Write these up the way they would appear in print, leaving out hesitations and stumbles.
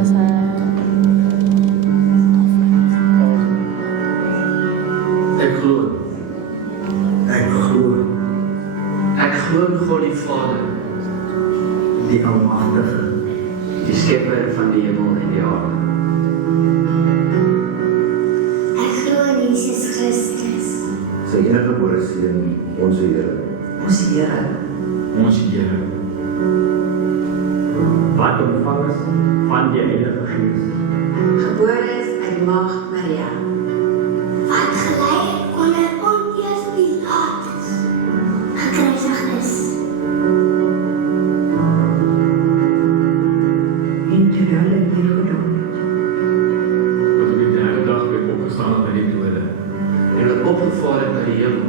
is Ek glo. Ek glo Ek glo in God die Vader, die Almagtige, die skepper van die hemel en die aarde. Ek glo in Jesus Christus, sy enige gebore Seun, ons Here, Ons Here, Ons Here, wat ontvang is van die Heilige Gees, gebore is uit die Maagd Maria, wat gelei onder Pontius Pilatus, gekruisig is, en terwyl hy neergedaal het, wat op die derde dag weer opgestaan het uit die dode, en wat opgevaar het na die hemel,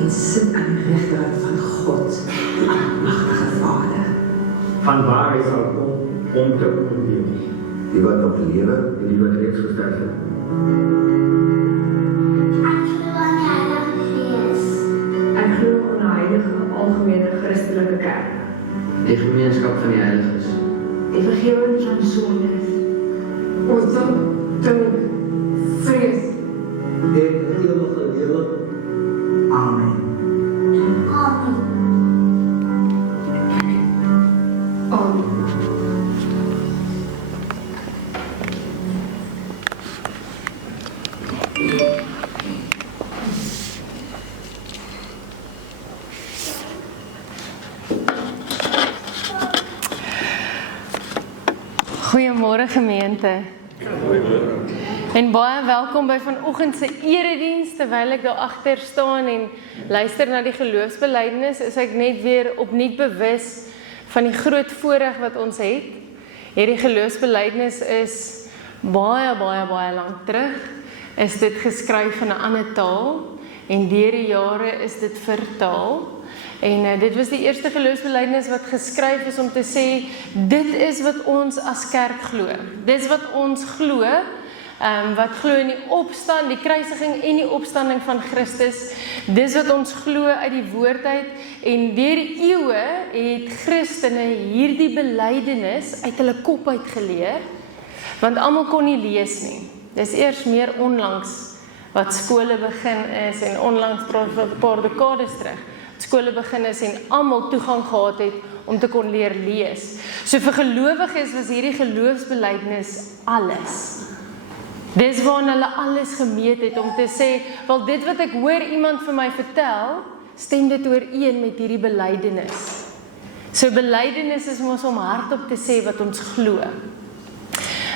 en sit aan die regterhand van God, die Almagtige Vader, van waar hy sal kom om te oordeel. die wat nog lewe en die wat reeds gesterf het. ek glo aan die Heilige Gees, Ek glo aan 'n heilige algemene Christelike kerk, die gemeenskap van die heiliges, die vergifnis van sondes, ons dink vrees, En ewige lewe. Amen. Amen. Amen. Goeiemôre gemeente. En baie welkom by vanoggend se erediens. Terwyl ek daar agter staan en luister na die geloofsbelijdenis, is ek net weer opnuut bewus van die groot voorreg wat ons het. Hierdie geloofsbelijdenis is baie lank terug, is dit geskryf in 'n ander taal en deur die jare is dit vertaal. En dit was die eerste geloofsbelijdenis wat geskryf is om te sê, dit is wat ons as kerk glo. Dis wat ons glo, wat glo in die opstand, die kruisiging en die opstanding van Christus. Dis wat ons glo uit die woord uit. En deur die eeue het Christene hierdie belydenis uit hulle kop uit geleer, want almal kon nie lees nie. Dis eers meer onlangs wat skole begin is en onlangs praat wat 'n paar dekades terug. Skole begin is en almal toegang gehad het om te kon leer lees. So vir gelowiges was hierdie geloofsbelijdenis alles. Dis waarna hulle alles gemeet het om te sê, wel dit wat ek hoor iemand vir my vertel, stem dit ooreen met hierdie belydenis. So belydenis is mos om hardop te sê wat ons glo.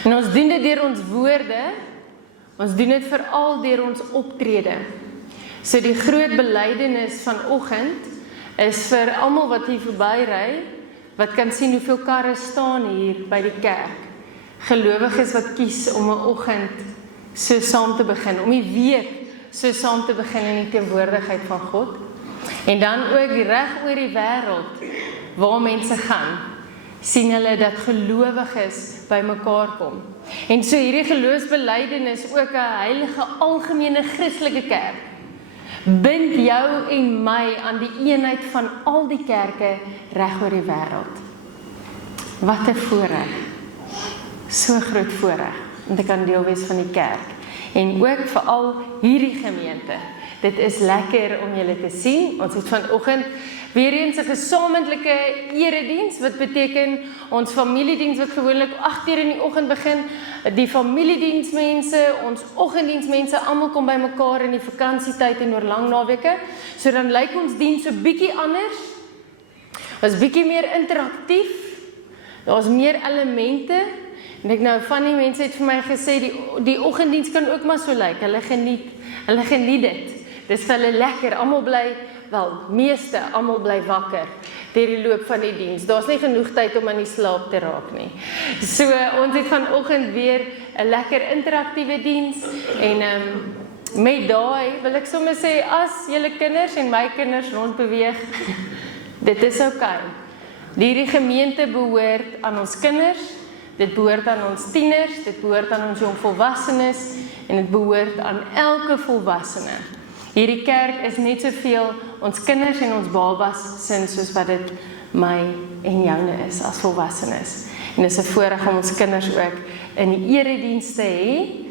En ons doen dit deur ons woorde, ons doen dit veral deur ons optrede. So die groot belydenis vanoggend is vir almal wat hier verbyry, wat kan sien hoeveel karre staan hier by die kerk. Gelowiges wat kies om 'n oggend so saam te begin, om die week so saam te begin in die teenwoordigheid van God. En dan ook reg oor die wêreld waar mense gaan, sien hulle dat gelowiges bymekaar kom. En so hierdie geloofsbelijdenis ook 'n heilige algemene Christelike kerk bind jou en my aan die eenheid van al die kerke reg oor die wêreld. Wat 'n voorreg. So groot voorreg om te kan deel wees van die kerk. En ook veral hierdie gemeente. Dit is lekker om julle te sien. Ons het vanoggend weer eens 'n gesamentlike erediens, wat beteken ons familiediens wat gewoonlik 8:00 in die oggend begin, die familiediensmense, ons oggenddiensmense, almal kom bymekaar in die vakansietyd en oor lang naweke. So dan lyk ons diens so bietjie anders. Ons bietjie meer interaktief. Daar's meer elemente. En ek nou van die mense het vir my gesê die oggenddiens kan ook maar so lyk. Hulle geniet dit. Dis vir hulle lekker. Almal bly meeste almal bly wakker deur die loop van die diens. Daar's nie genoeg tyd om aan die slaap te raak nie. So ons het vanoggend weer 'n lekker interaktiewe diens en met daai wil ek sommer sê as julle kinders en my kinders rondbeweeg, dit is oukei. Hierdie gemeente behoort aan ons kinders, dit behoort aan ons tieners, dit behoort aan ons jong volwassenes en dit behoort aan elke volwassene. Hierdie kerk is net soveel ons kinders en ons babas sin soos wat dit my en joune is as volwassenes. En dis 'n voorreg om ons kinders ook in die erediens te hê.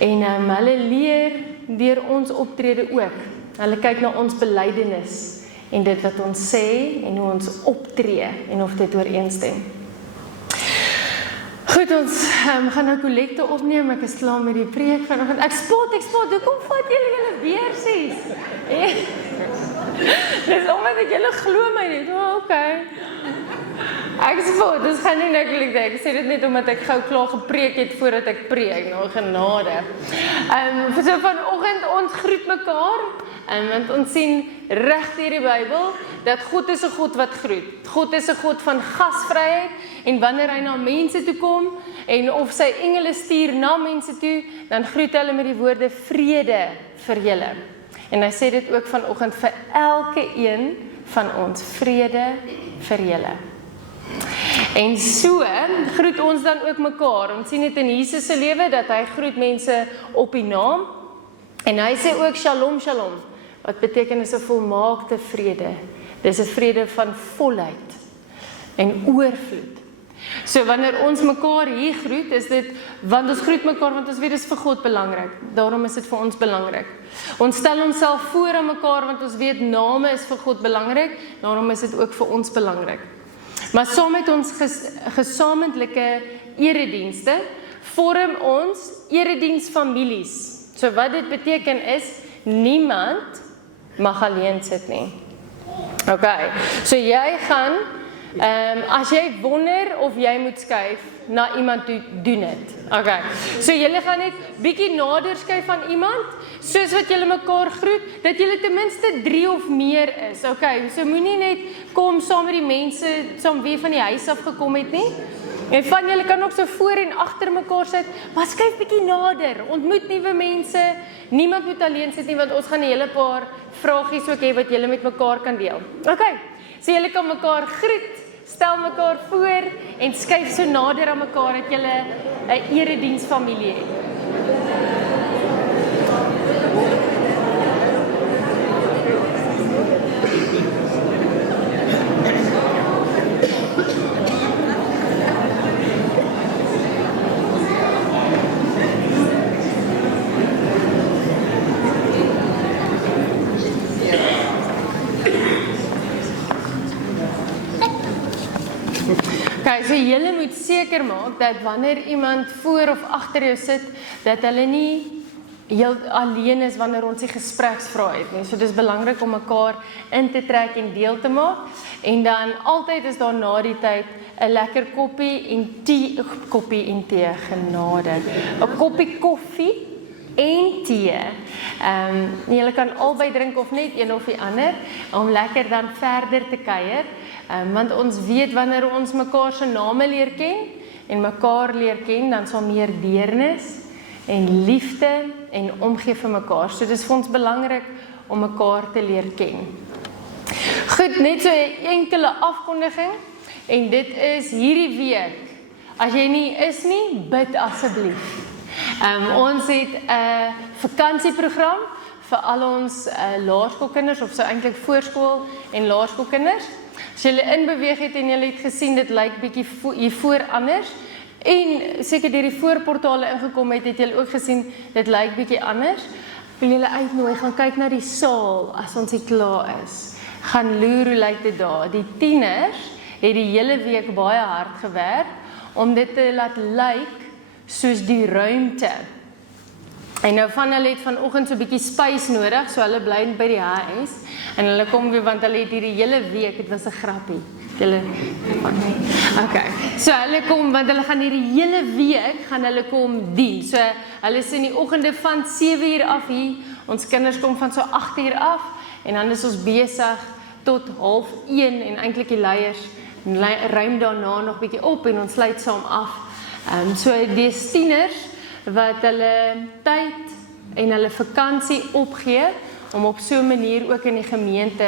En hulle leer deur ons optrede ook. Hulle kyk na ons belydenis en dit wat ons sê en hoe ons optree en of dit ooreenstem. Goed, ons gaan nou kollekte opneem. Ek is klaar met die preek vanoggend. Ek spot, hoekom vat julle beersies? Dis omdat ek julle glo my net. Okay. Ek spot, dis gaan nie nou kollekte. Ek sê dit net omdat ek gou klaar gepreek het voordat ek preek. Nou genade. So vanoggend ons groet mekaar. Want ons sien reg deur die Bybel dat God is 'n God wat groet. God is 'n God van gasvryheid en wanneer hy na mense toe kom en of sy engele stuur na mense toe, dan groet hulle met die woorde vrede vir julle. En hy sê dit ook vanoggend vir elke een van ons, vrede vir julle. En so groet ons dan ook mekaar. Ons sien dit in Jesus se lewe dat hy groet mense op die naam. En hy sê ook shalom, shalom. Wat beteken is 'n volmaakte vrede. Dis 'n vrede van volheid en oorvloed. So wanneer ons mekaar hier groet, is dit want ons groet mekaar want ons weet dit is vir God belangrik. Daarom is dit vir ons belangrik. Ons stel onsself voor aan mekaar want ons weet name is vir God belangrik. Daarom is dit ook vir ons belangrik. Maar saam met ons gesamentlike eredienste vorm ons erediensfamilies. So wat dit beteken is niemand mag alleen sit nie. Okay, so jy gaan, as jy wonder of jy moet skuif na iemand toe, doen dit. Okay, so julle gaan net bietjie nader skuif aan iemand, soos wat julle mekaar groet, dat julle ten minste 3 of meer is. Okay, so moenie net kom saam met die mense, saam wie van die huis af gekom het nie. En van julle kan ook so voor en agter mekaar sit, maar skuif bietjie nader, ontmoet nuwe mense, niemand moet alleen sit nie, want ons gaan 'n hele paar vragies ook hê wat julle met mekaar kan deel. Okay, so julle kan mekaar groet, stel mekaar voor en skuif so nader aan mekaar dat julle 'n erediensfamilie het. So julle moet seker maak dat wanneer iemand voor of agter jou sit, dat hulle nie heel alleen is wanneer ons die gespreksvrae het nie. So dis belangrik om mekaar in te trek en deel te maak. En dan altyd is daar na die tyd 'n lekker koppie en tee, genade. 'n Koppie koffie en tee. Julle kan albei drink of net een of die ander om lekker dan verder te kuier. Want ons weet wanneer ons mekaar se name leer ken en mekaar leer ken, dan sal meer deernis en liefde en omgee vir mekaar. So dis vir ons belangrik om mekaar te leer ken. Goed, net so 'n enkele afkondiging en dit is hierdie week. As jy nie is nie, bid asseblief. Ons het 'n vakansieprogram vir al ons laerskoolkinders of so eintlik voorskool en laerskoolkinders. As julle inbeweeg het en julle het gesien dit lyk bietjie hiervoor anders en seker deur die voorportale ingekom het julle ook gesien dit lyk bietjie anders. Wil julle uitnooi gaan kyk na die saal as ons hier klaar is. Gaan loer hoe lyk dit daar. Die tieners het die hele week baie hard gewerk om dit te laat lyk soos die ruimte. En nou van hulle het vanoggend so 'n bietjie spys nodig, so hulle bly by die huis en hulle kom weer want hulle het hierdie hele week, dit was 'n grappie. Hulle okay. So hulle kom want hulle gaan hierdie hele week gaan hulle kom dien. So hulle is in die oggende van 7 uur af hier. Ons kinders kom van so 8 uur af en dan is ons besig tot 12:30 en eintlik die leiers ruim daarna nog bietjie op en ons sluit saam af. So die tieners wat hulle tyd en hulle vakansie opgee om op so 'n manier ook in die gemeente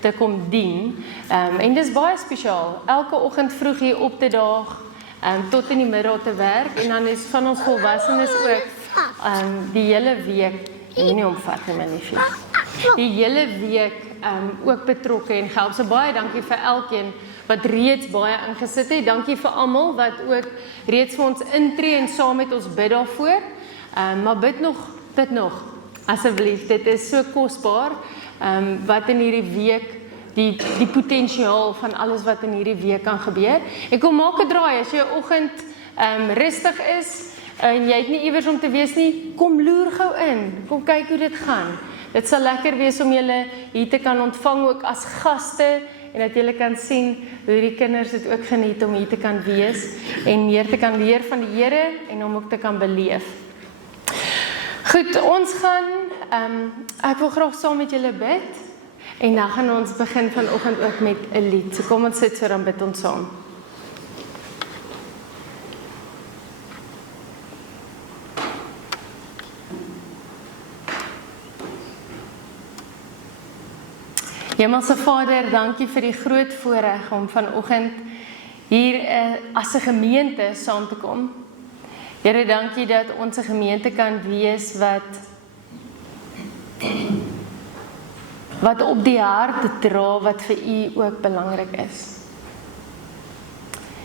te kom dien. En dis baie spesiaal. Elke oggend vroeg hier op te daag tot in die middag te werk en dan is van ons volwassenes ook die hele week nie omvat nie, my liefie. Die hele week ook betrokke en help. So baie dankie vir elkeen wat reeds baie ingesit het. Dankie vir almal wat ook reeds vir ons intree en saam met ons bid daarvoor. Maar bid nog, asseblief. Dit is so kosbaar wat in hierdie week die potensiaal van alles wat in hierdie week kan gebeur. En kom maak 'n draai as jy 'n oggend rustig is en jy het nie iewers om te wees nie, kom loer gou in. Kom kyk hoe dit gaan. Dit sal lekker wees om julle hier te kan ontvang ook as gaste en dat julle kan sien hoe die kinders dit ook geniet om hier te kan wees en meer te kan leer van die Here en om ook te kan beleef. Goed, ons gaan, ek wil graag saam met julle bid en dan gaan ons begin vanoggend ook met 'n lied. So kom ons sit so, dan bid ons saam. Hemelse Vader, dankie vir die groot voorreg om vanoggend hier as 'n gemeente saam te kom. Here, dankie dat ons 'n gemeente kan wees wat op die hart dra wat vir U ook belangrik is.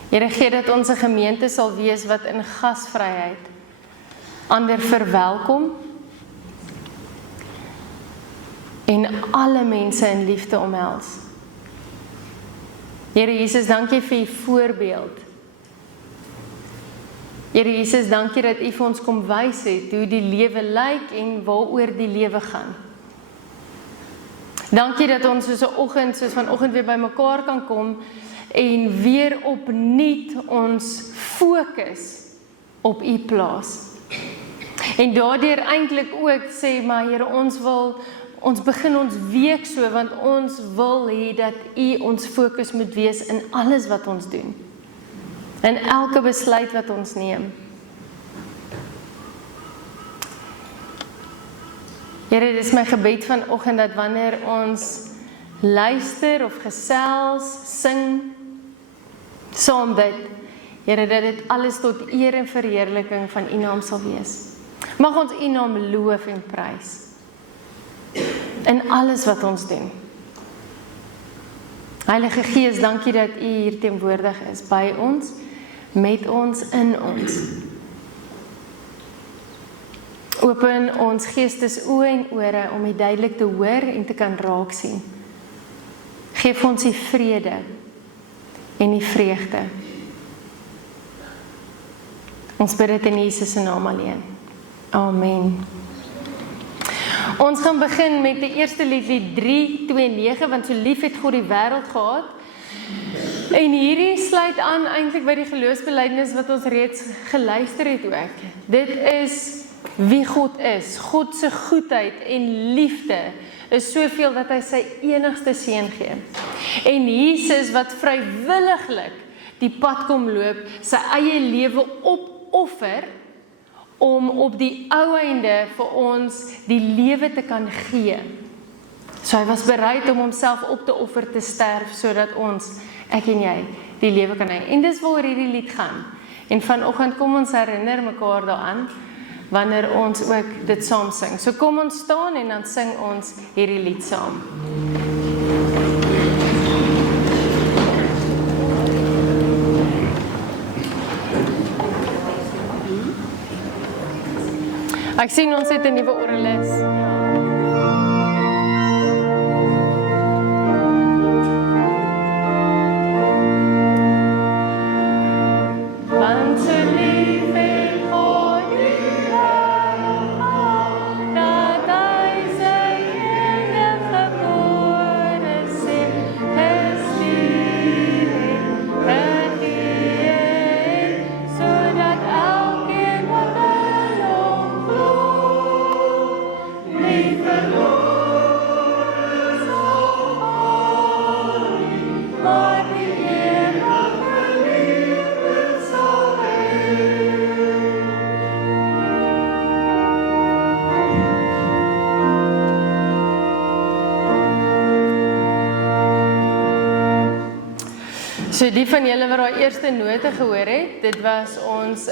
Here, gee dat ons 'n gemeente sal wees wat in gasvryheid ander verwelkom en alle mense in liefde omhels. Here Jesus, dankie vir U voorbeeld. Here Jesus, dankie dat U vir ons kom wys het hoe die lewe lyk en waaroor die lewe gaan. Dankie dat ons soos vanoggend weer bymekaar kan kom en weer opnuut ons fokus op U plaas. En daardeur eintlik ook sê, maar Here, ons begin ons week so, want ons wil hê dat U ons fokus moet wees in alles wat ons doen. In elke besluit wat ons neem. Here, dit is my gebed vanoggend dat wanneer ons luister of gesels, sing, saam bid, Here, dat dit alles tot eer en verheerliking van U naam sal wees. Mag ons U naam loof en prys in alles wat ons doen. Heilige Gees, dankie dat U hier teenwoordig is by ons, met ons, in ons. Open ons geestes oë en ore om U duidelik te hoor en te kan raak sien. Geef ons die vrede en die vreugde. Ons bid dit in Jesus se naam alleen. Amen. Ons gaan begin met die eerste lied 329, want so lief het God die wêreld gehad. En hierdie sluit aan eintlik by die geloofsbelijdenis wat ons reeds geluister het ook. Dit is wie God is. God se goedheid en liefde is soveel dat hy sy enigste seun gee. En Jesus wat vrywilliglik die pad kom loop, sy eie lewe opoffer om op die ou einde vir ons die lewe te kan gee. So hy was bereid om homself op te offer te sterf, sodat ons, ek en jy, die lewe kan hê. En dis waaroor hierdie lied gaan. En vanoggend kom ons herinner mekaar daaraan, wanneer ons ook dit saam sing. So kom ons staan en dan sing ons hierdie lied saam. Ek sien ons het 'n nuwe orgelis. So die van julle wat daai eerste note gehoor het, dit was ons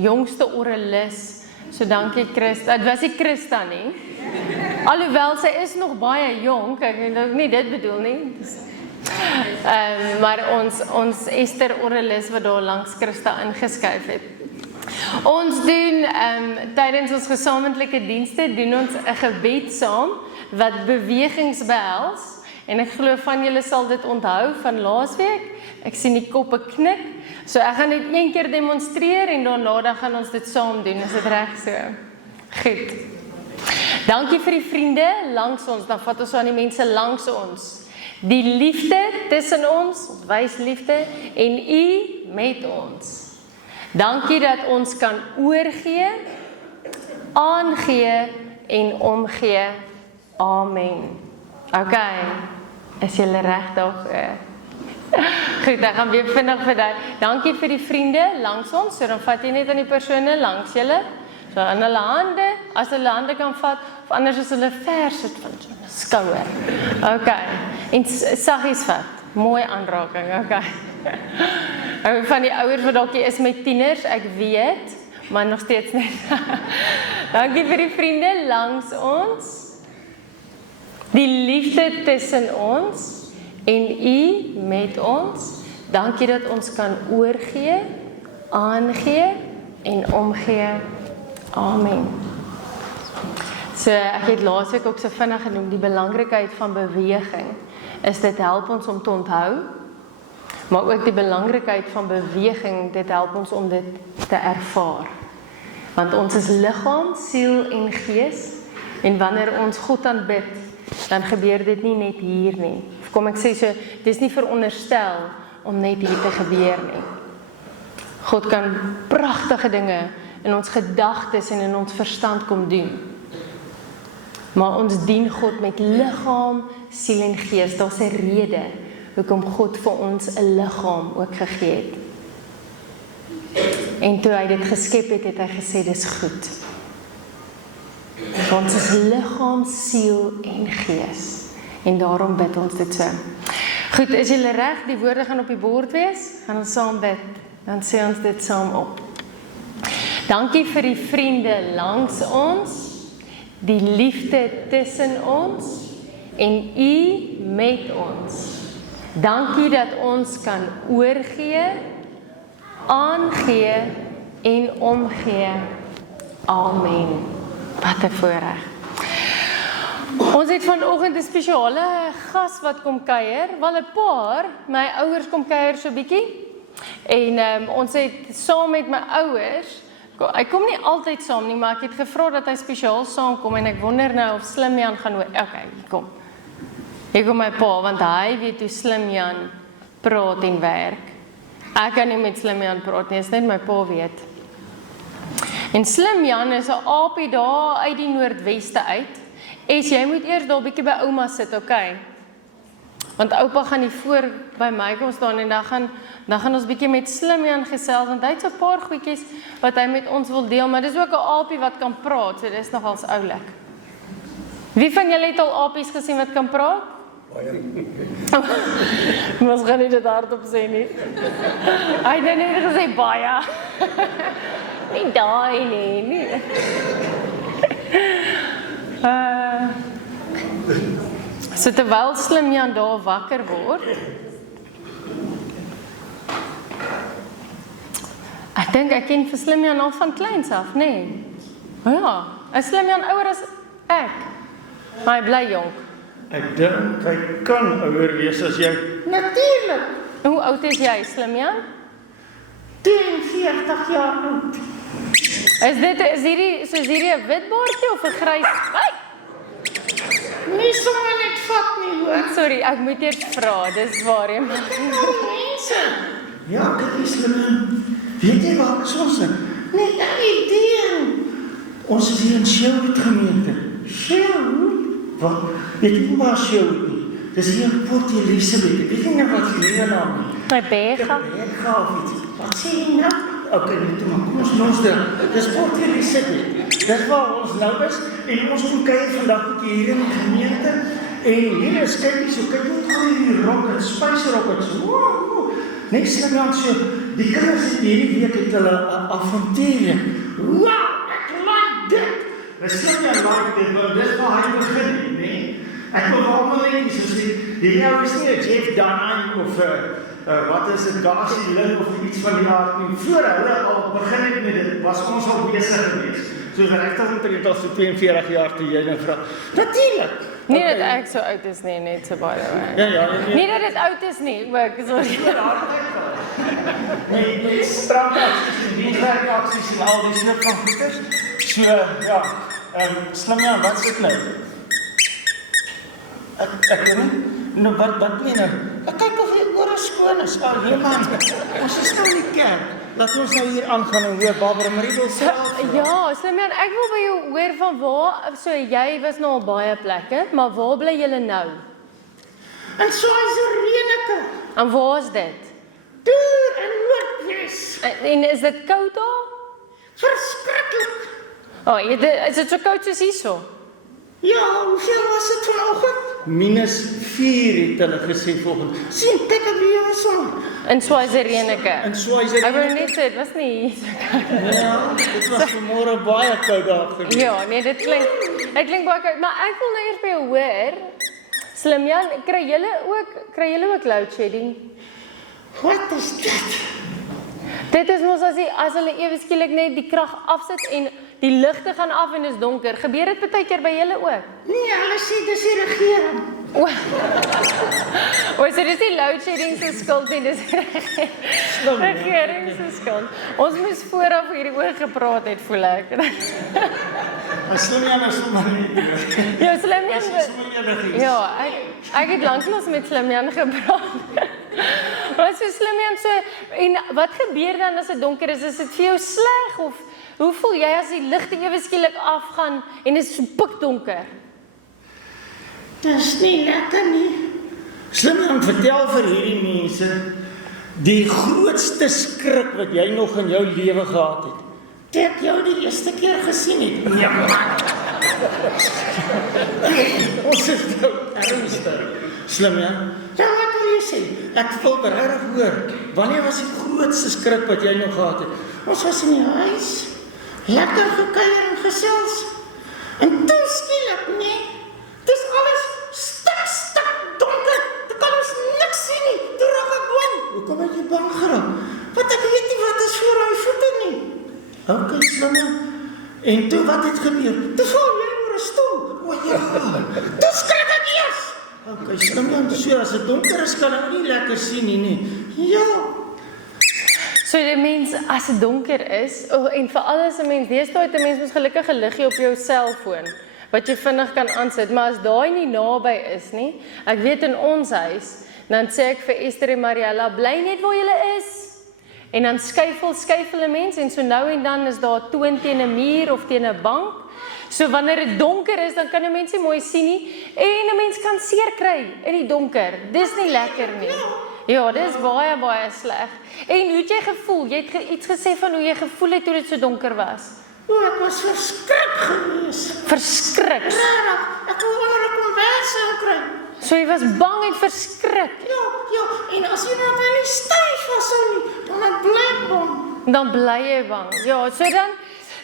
jongste orgelis. So dankie Chris. Dit was nie Christa nie. Alhoewel sy is nog baie jonk, ek het nie dit bedoel nie. Maar ons Esther Orrelis wat daar langs Christa ingeskuif het. Ons doen, tydens ons gesamentlike dienste, doen ons 'n gebed saam, wat bewegings behels, en ek glo van julle sal dit onthou van laasweek, ek sien die koppe knik, so ek gaan dit een keer demonstreer, en daarna gaan ons dit saam doen, is dit reg so? Goed. Dankie vir die vriende langs ons, dan vat ons aan die mense langs ons. Die liefde tussen ons wys liefde, en u met ons. Dankie dat ons kan oorgee, aangee en omgee. Amen. Okay, is julle reg daar? Goed, dan gaan weer vinnig vir dat. Dankie vir die vriende langs ons, so dan vat jy net aan die persone langs julle, so aan hulle hande, as hulle hande kan vat, of anders as hulle ver sit van so skouer. Okay, en saggies vat, mooi aanraking, okay. Van die ouers wat dalk is met tieners, ek weet, maar nog steeds net. Dankie vir die vriende langs ons, die liefde tussen ons, en u met ons. Dankie dat ons kan oorgee, aangee en omgee. Amen. So ek het laasweek ook so vinnig genoem, die belangrikheid van beweging, is dit help ons om te onthou, maar ook die belangrikheid van beweging, dit help ons om dit te ervaar. Want ons is liggaam, siel en gees, en wanneer ons God aanbid, dan gebeur dit nie net hier nie. Of kom ek sê so, dit is nie veronderstel om net hier te gebeur nie. God kan pragtige dinge in ons gedagtes en in ons verstand kom doen. Maar ons dien God met liggaam, siel en gees. Daar's 'n rede hoekom God vir ons 'n liggaam ook gegee het. En toe hy dit geskep het, het hy gesê dis goed. Ons is liggaam, siel en gees. En daarom bid ons dit so. Goed, is julle reg? Die woorde gaan op die bord wees. Gaan ons saam bid. Dan sê ons dit saam op. Dankie vir die vriende langs ons, die liefde tussen ons en u met ons. Dankie dat ons kan oorgee, aangee en omgee. Amen. Wat 'n voorreg. Ons het vanoggend 'n spesiale gas wat kom kuier, wel 'n paar, my ouers kom kuier so bietjie. En ons het saam met my ouers, hy kom nie altyd saam nie, maar ek het gevra dat hy spesiaal saamkom en ek wonder nou of Slim Jan gaan hoor. Okay, kom. Hier kom my pa, want hy weet hoe Slim Jan praat en werk. Ek kan nie met Slim Jan praat nie, is net my pa weet. En Slim Jan is 'n aapie daar uit die noordweste uit. Jy moet eers daar bietjie by ouma sit, okay? Want oupa gaan nie voor by my kom staan en dan gaan ons bietjie met Slim Jan gesels, want hy het so 'n paar goedjies wat hy met ons wil deel, maar dis ook 'n aapie wat kan praat, so dis nogals oulik. Wie van julle het al apies gesien wat kan praat? Ons gaan nie dit hardop sê nie. Hy het net gesê baie. Nie daai nie. So terwyl Slim Jan daar wakker word, ek dink ek ken vir Slim Jan al van kleins af, nee. Ja, is Slim Jan ouer as ek? Maar hy bly jonk. Ek dink hy kan ouer wees as jy. Natuurlik. Hoe oud is jy, Slim Jan? 40 jaar oud. Is hierdie 'n wit baardjie of 'n grys? Ai! Nie sommer net vat nie, hoor. Sorry, ek moet eers vra, dis waar jy mag. Mense. Ja, kyk eens, weet jy waar is ons? Net 'n idee. Ons is hier in Sherwood gemeente. Sherwood? Wat? Weet jy nie waar Sherwood is? Dis hier in Port Elizabeth. Ek weet nie wat die hele naam is. Rebecca. Rebecca of iets. Wat sê jy nou? Okay, toe maar, kom ons los daar. Dis Port Elizabeth. Dis waar ons nou is en ons kom kyk vandag hier in die gemeente en hier is kyk so kyk net hoe die rockets, space rockets. Wow! Net Slim Jan so, die kinders het hierdie week het hulle 'n avontuur. Wow, ek like dit. Slim Jan like dit, want dis waar hy begin, nee. Ek wil almal net so sê die nou is nie 'n Jeff Dunham of wat is dit, Darcy Lynn of iets van die aard nie. Voor hulle al begin het met dit, was ons al besig geweest. So regtig omtrent al so 42 jaar toe jy nou vra. Natuurlik. Nie dat ek so oud is nie, net so by the way. Ja, Nie dat dit oud is nie, ook, sorry. Nee, strafreaksies en dienswerkaksies en al die soort van goeders. So, ja, Slimjaan, wat is dit nou? Ek weet nie, nou wat doen jy nou? Ek kyk of jy oor skoon is, nee man, ons is nou in die kerk. Laat ons nou hier aangaan en hoor Barbara Marie wil sê. Ja, Slimjaan, ek wil by jou hoor van waar, so jy was nou al baie plekke, maar waar bly julle nou? En so is er Reneke. En waar is dit? Deur in Noordwes. En is dit koud daar? Verskriklik. Is dit so koud soos hierso? Ja, hoeveel was dit vanoggend? -4 het hulle gesê volgende. Sien, kyk ek wie jou son. In Swazireneke. In Swazireneke. Ek wou net sê, dit was nie hier so koud. Ja, dit was vanmôre baie koud daar gewees. Ja, nee, dit klink baie koud, maar ek wil nou eers by jou hoor. Slimjaan, kry julle ook load shedding? Wat is dit? Dit is mos as hulle ewe skielik net die krag afsit en die ligte gaan af en is donker. Gebeur dit baie keer by julle ook? Nee, hulle sê dis die regering. So dis die load shedding se skuld nie, dis die regering se skuld. Ons moes vooraf hierdie oor gepraat het, voel ek. Slimjaan is sommer nie. Ja, Slimjaan. Ja, ek het lanklaas met Slimjaan gepraat. Wat so Slimjaan so, en wat gebeur dan as dit donker is? Is dit vir jou sleg of hoe voel jy as die ligte ewe skielik afgaan en dit is so pikdonker? Dis nie lekker nie. Slimjaan, vertel vir hierdie mense die grootste skrik wat jy nog in jou lewe gehad het. Toe ek jou die eerste keer gesien het. Ja, man. Ons is nou ernstig. Slimjaan. Ja, wat wil jy sê? Ek wil regtig hoor. Wanneer was die grootste skrik wat jy nog gehad het? Ons was in die huis. Lekker gekuier en gesels. En toe skielik, nee. Dis alles stik donker. Ek kan ons niks sien nie. Toe raak ek bang. Hoekom het jy bang geraak? Want ek weet nie wat is voor my voete nie. Okay, Slimjaan. En toe wat het gebeur? Toe val jy oor 'n stoel. O ja. Toe skrik ek eers. Okay, Slimjaan, so as dit donker is kan ek nie lekker sien nie. Ja. So die mens, as dit donker is, en veral as 'n mens, deesdae het 'n mens mos gelukkig 'n liggie op jou selfoon, wat jy vinnig kan aansit, maar as daai nie naby is nie, ek weet in ons huis, dan sê ek vir Esther en Mariella, bly net waar julle is, en dan skuif hulle mens, en so nou en dan is daar 'n toon teen 'n muur of teen 'n bank, so wanneer dit donker is, dan kan 'n mens nie mooi sien nie, en 'n mens kan seer kry in die donker, dis nie lekker nie. Ja, dit is baie sleg. En hoe het jy gevoel? Jy het iets gesê van hoe jy gevoel het toe dit so donker was. O, ek was verskrik gewees. Verskrik? Regtig, ek wou onder 'n kombers kry. So jy was bang en verskrik? Ja, en as jy nou nie styf was nie, dan bly ek bang. Dan bly jy bang. Ja,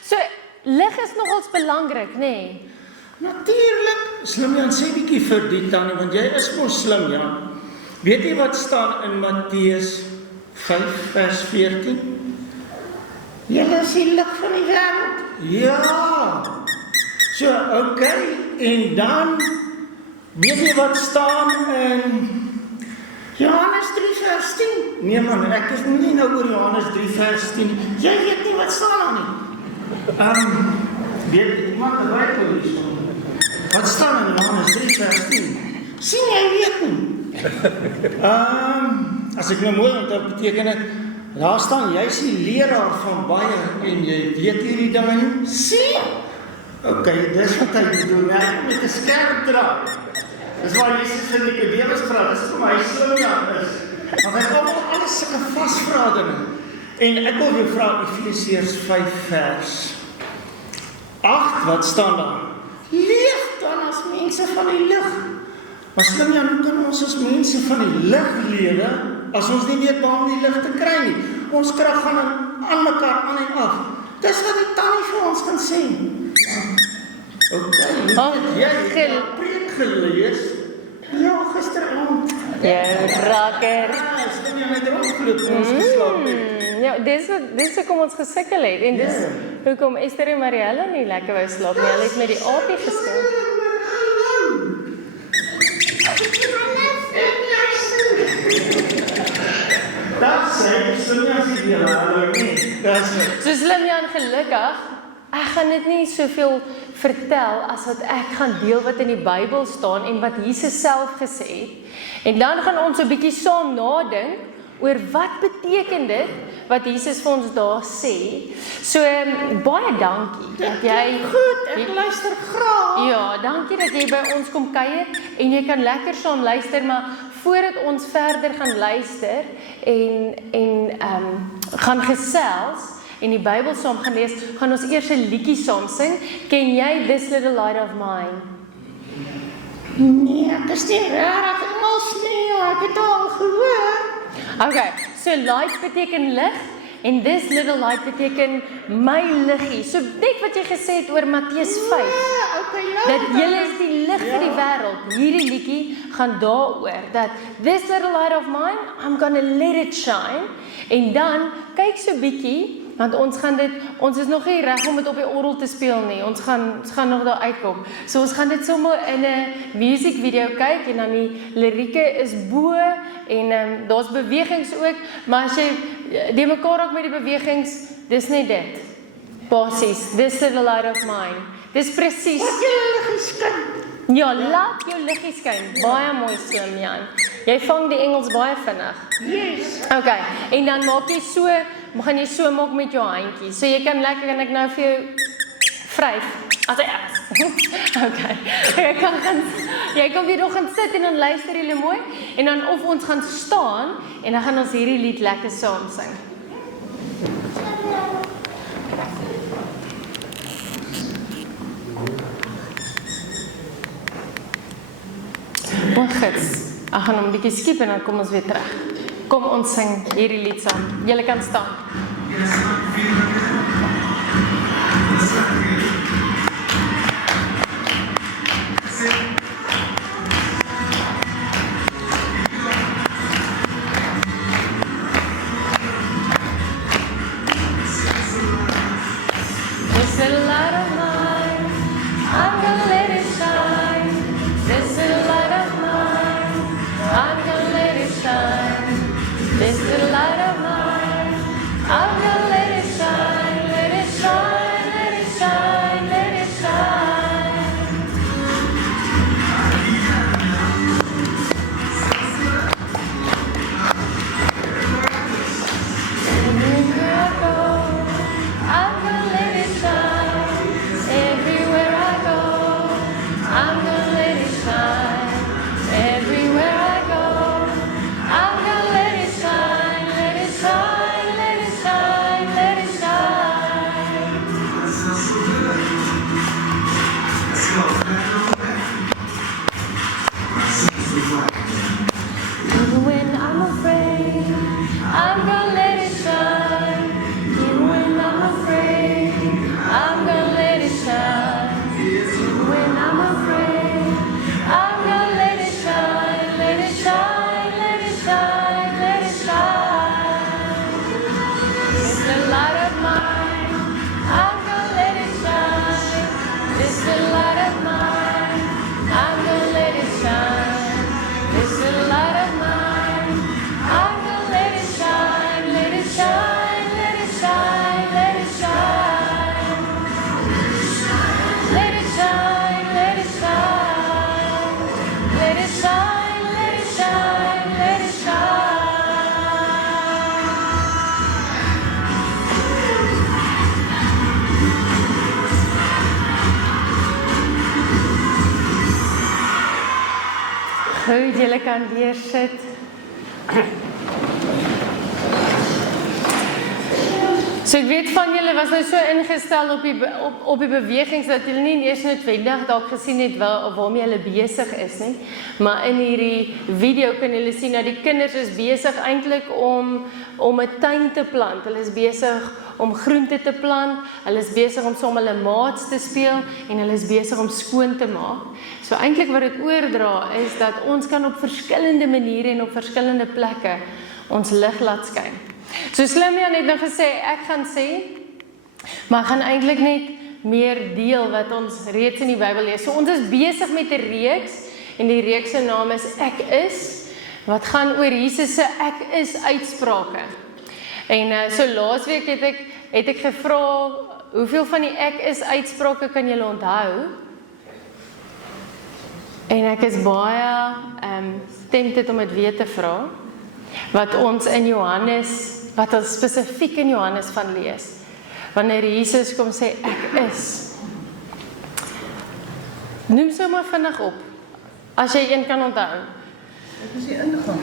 so lig is nogals belangrik, nê? Nee? Natuurlik. Slimjaan, sê bietjie vir die tannie, want jy is mos Slimjaan. Weet jy wat staan in Matteus 5 vers 14? Julle is die lig van die wêreld. Ja. So, okay, en dan weet jy wat staan in Johannes 3 vers 10? Nee man, ek is nie nou oor Johannes 3 vers 10. Jy weet nie wat staan daar nie. Weet iemand die Bybel lees? Wat staan in Johannes 3 vers 10? Sien jy weet nie? As ek nou mooi onthou, beteken dit, daar staan, jy is die leraar van baie, en jy weet hierdie dinge nie? Sien? Okay, dis wat hy bedoel, ek met 'n skerp draad. Dis waar Jesus vir Nikodemus vra, dis vir my Slimjaan is. Maar hy kom alles sulke vasvra dinge. En ek wil jou vra, Efesiërs 5 vers 8, wat staan daar? Leef dan as mense van die lig. Maar Slimjaan, hoe kan ons as mense van die lig lewe, as ons nie weet waar om die lig te kry nie? Ons krag gaan aan mekaar aan en af. Dis wat die tannie vir ons kan sê. Okay, jy het preek gelees? Ja, gister in Jou rakker. Stem jy met opgeloop toe ons geslaap het? Ja, dis hoekom ons gesukkel het en dis hoekom Esther en Mariella nie lekker wou slaap nie. Hulle het met die aapie gespeel. Dat sê, Sonja sê die hallo nie. Dat is nie. So Slimjan, gelukkig, ek gaan dit nie soveel vertel as wat ek gaan deel wat in die Bybel staan en wat Jesus self gesê het. En dan gaan ons 'n bietjie saam nadink oor wat beteken dit wat Jesus vir ons daar sê. So baie dankie dat jy Goed, ek luister graag. Ja, dankie dat jy by ons kom kuier en jy kan lekker saam luister, maar voordat ons verder gaan luister en gaan gesels en die Bybel saam gaan lees, gaan ons eers 'n liedjie saam sing. Ken jy This Little Light of Mine? Nee, ek is nie regtig Engels nie, ek het al gehoor. Okay, so light beteken lig en this little light beteken my liggie. So net wat jy gesê het oor Matteus 5. Okay, Dat julle is die lig vir die wêreld. Hierdie liedjie gaan daaroor dat this little light of mine, I'm gonna let it shine. En dan kyk so bietjie, want ons is nog nie reg om dit op die orgel te speel nie. Ons gaan nog daar uitkom. So ons gaan dit sommer in 'n music video kyk en dan die lirieke is bo en daar's bewegings ook, maar as jy die mekaar ook met die bewegings, dis net dit. Basies, this little light of mine. Dis presies. Wat julle liggie skyn. Ja, laat jou liggie skyn. Baie mooi slim, Jan. Jy vang die Engels baie vinnig. Yes. Okay, en dan gaan jy so maak met jou handjie. So jy kan ek nou vir jou vryf as hy is. Okay. Jy kan weer nog gaan sit en dan luister julle mooi en dan of ons gaan staan en dan gaan ons hierdie lied lekker saam sing. Gits. Ek gaan hom 'n bietjie skiep en dan kom ons weer terug. Kom ons sing hierdie lied saam. Julle kan staan. This little light of mine, I'm gonna let it shine. This little light of mine, I'm gonna let it shine. This little light of mine, I'm gonna let it shine, let it shine, let it shine, let it shine. Everywhere I go, I'm gonna let it shine. Everywhere I go, I'm gonna let it shine. Everywhere I go, I'm gonna let it shine, let it shine, let it shine, let it shine. Even when I'm afraid, I'm gonna let it shine. Even when I'm afraid, I'm gonna let it shine. Even when I'm afraid, I'm gonna let it shine, let it shine, let it shine, let it shine. It's the light of mine, I'm gonna let it shine. It's the light of mine, I'm gonna let it shine. It's the light of mine, I'm gonna let it shine, let it shine, let it shine, let it shine. Let it shine, let it shine. Let it shine, let it shine, let it shine. Goed, julle kan weer sit. So ek weet van julle was nou so ingestel op die bewegings dat julle nie eers noodwendig dalk gesien het waarmee hulle besig is nie. Maar in hierdie video kan julle sien dat die kinders is besig eintlik om 'n tuin te plant. Hulle is besig om groente te plant, hulle is besig om saam hulle maats te speel en hulle is besig om skoon te maak. So eintlik wat dit oordra is dat ons kan op verskillende maniere en op verskillende plekke ons lig laat skyn. So Slimjan het nou gesê, ek gaan sê, maar ek gaan eintlik net meer deel wat ons reeds in die Bybel lees. So ons is besig met 'n reeks en die reeks se naam is Ek is, wat gaan oor Jesus se Ek is uitsprake. En so laasweek het ek gevra, hoeveel van die Ek is uitsprake kan julle onthou? En ek is baie tempted om dit weer te vra, wat ons spesifiek in Johannes van lees. Wanneer Jesus kom sê, ek is. Noem sommer vinnig op, as jy een kan onthou. Ek is die ingang.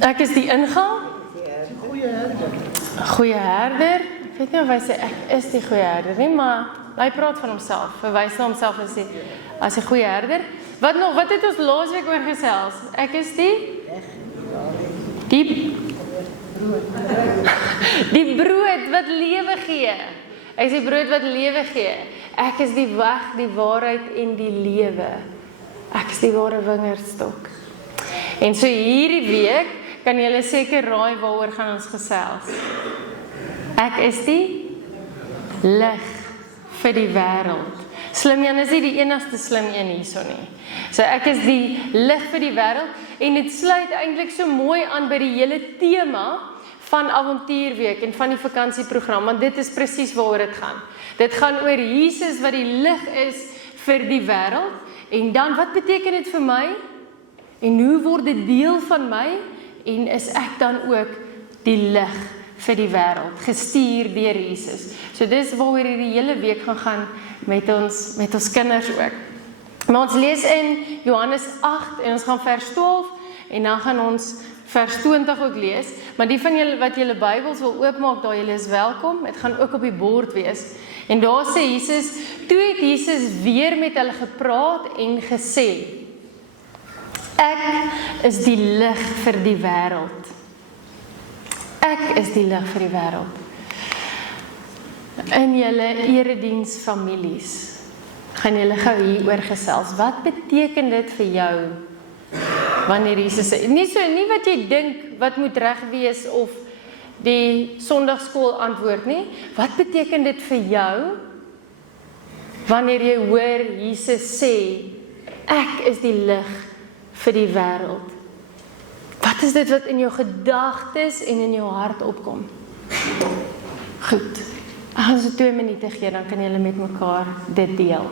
Ek is die ingang? Goeie herder. Goeie herder? Ek weet nie of hy sê, ek is die goeie herder nie, maar hy praat van homself, verwys na homself as die goeie herder. Wat nog, wat het ons laasweek oor gesels? Ek is die brood wat lewe gee. Ek is die brood wat lewe gee. Ek is die weg, die waarheid en die lewe. Ek is die ware wingerdstok. En so hierdie week kan julle seker raai waaroor gaan ons gesels. Ek is die lig vir die wêreld. Slimjan is nie die enigste slim een hierso nie. So ek is die lig vir die wêreld en dit sluit eintlik so mooi aan by die hele tema van Avontuurweek en van die vakansieprogram, want dit is presies waaroor dit gaan. Dit gaan oor Jesus wat die lig is vir die wêreld en dan wat beteken dit vir my? En hoe word dit deel van my? En is ek dan ook die lig vir die wêreld, gestuur deur Jesus. So dis waaroor hierdie hele week gaan met ons kinders ook. Maar ons lees in Johannes 8 en ons gaan vers 12 en dan gaan ons vers 20 ook lees. Maar die van julle wat julle Bybels wil oopmaak, daar julle is welkom. Dit gaan ook op die bord wees. En daar sê Jesus, toe het Jesus weer met hulle gepraat en gesê, ek is die lig vir die wêreld. Ek is die lig vir die wêreld. In julle erediensfamilies gaan julle gou hieroor gesels. Wat beteken dit vir jou wanneer Jesus sê? Nie wat jy dink wat moet reg wees of die Sondagskool antwoord nie. Wat beteken dit vir jou wanneer jy hoor Jesus sê ek is die lig vir die wêreld? Wat is dit wat in jou gedagtes en in jou hart opkom? Goed. As ons 2 minute gee, dan kan julle met mekaar dit deel.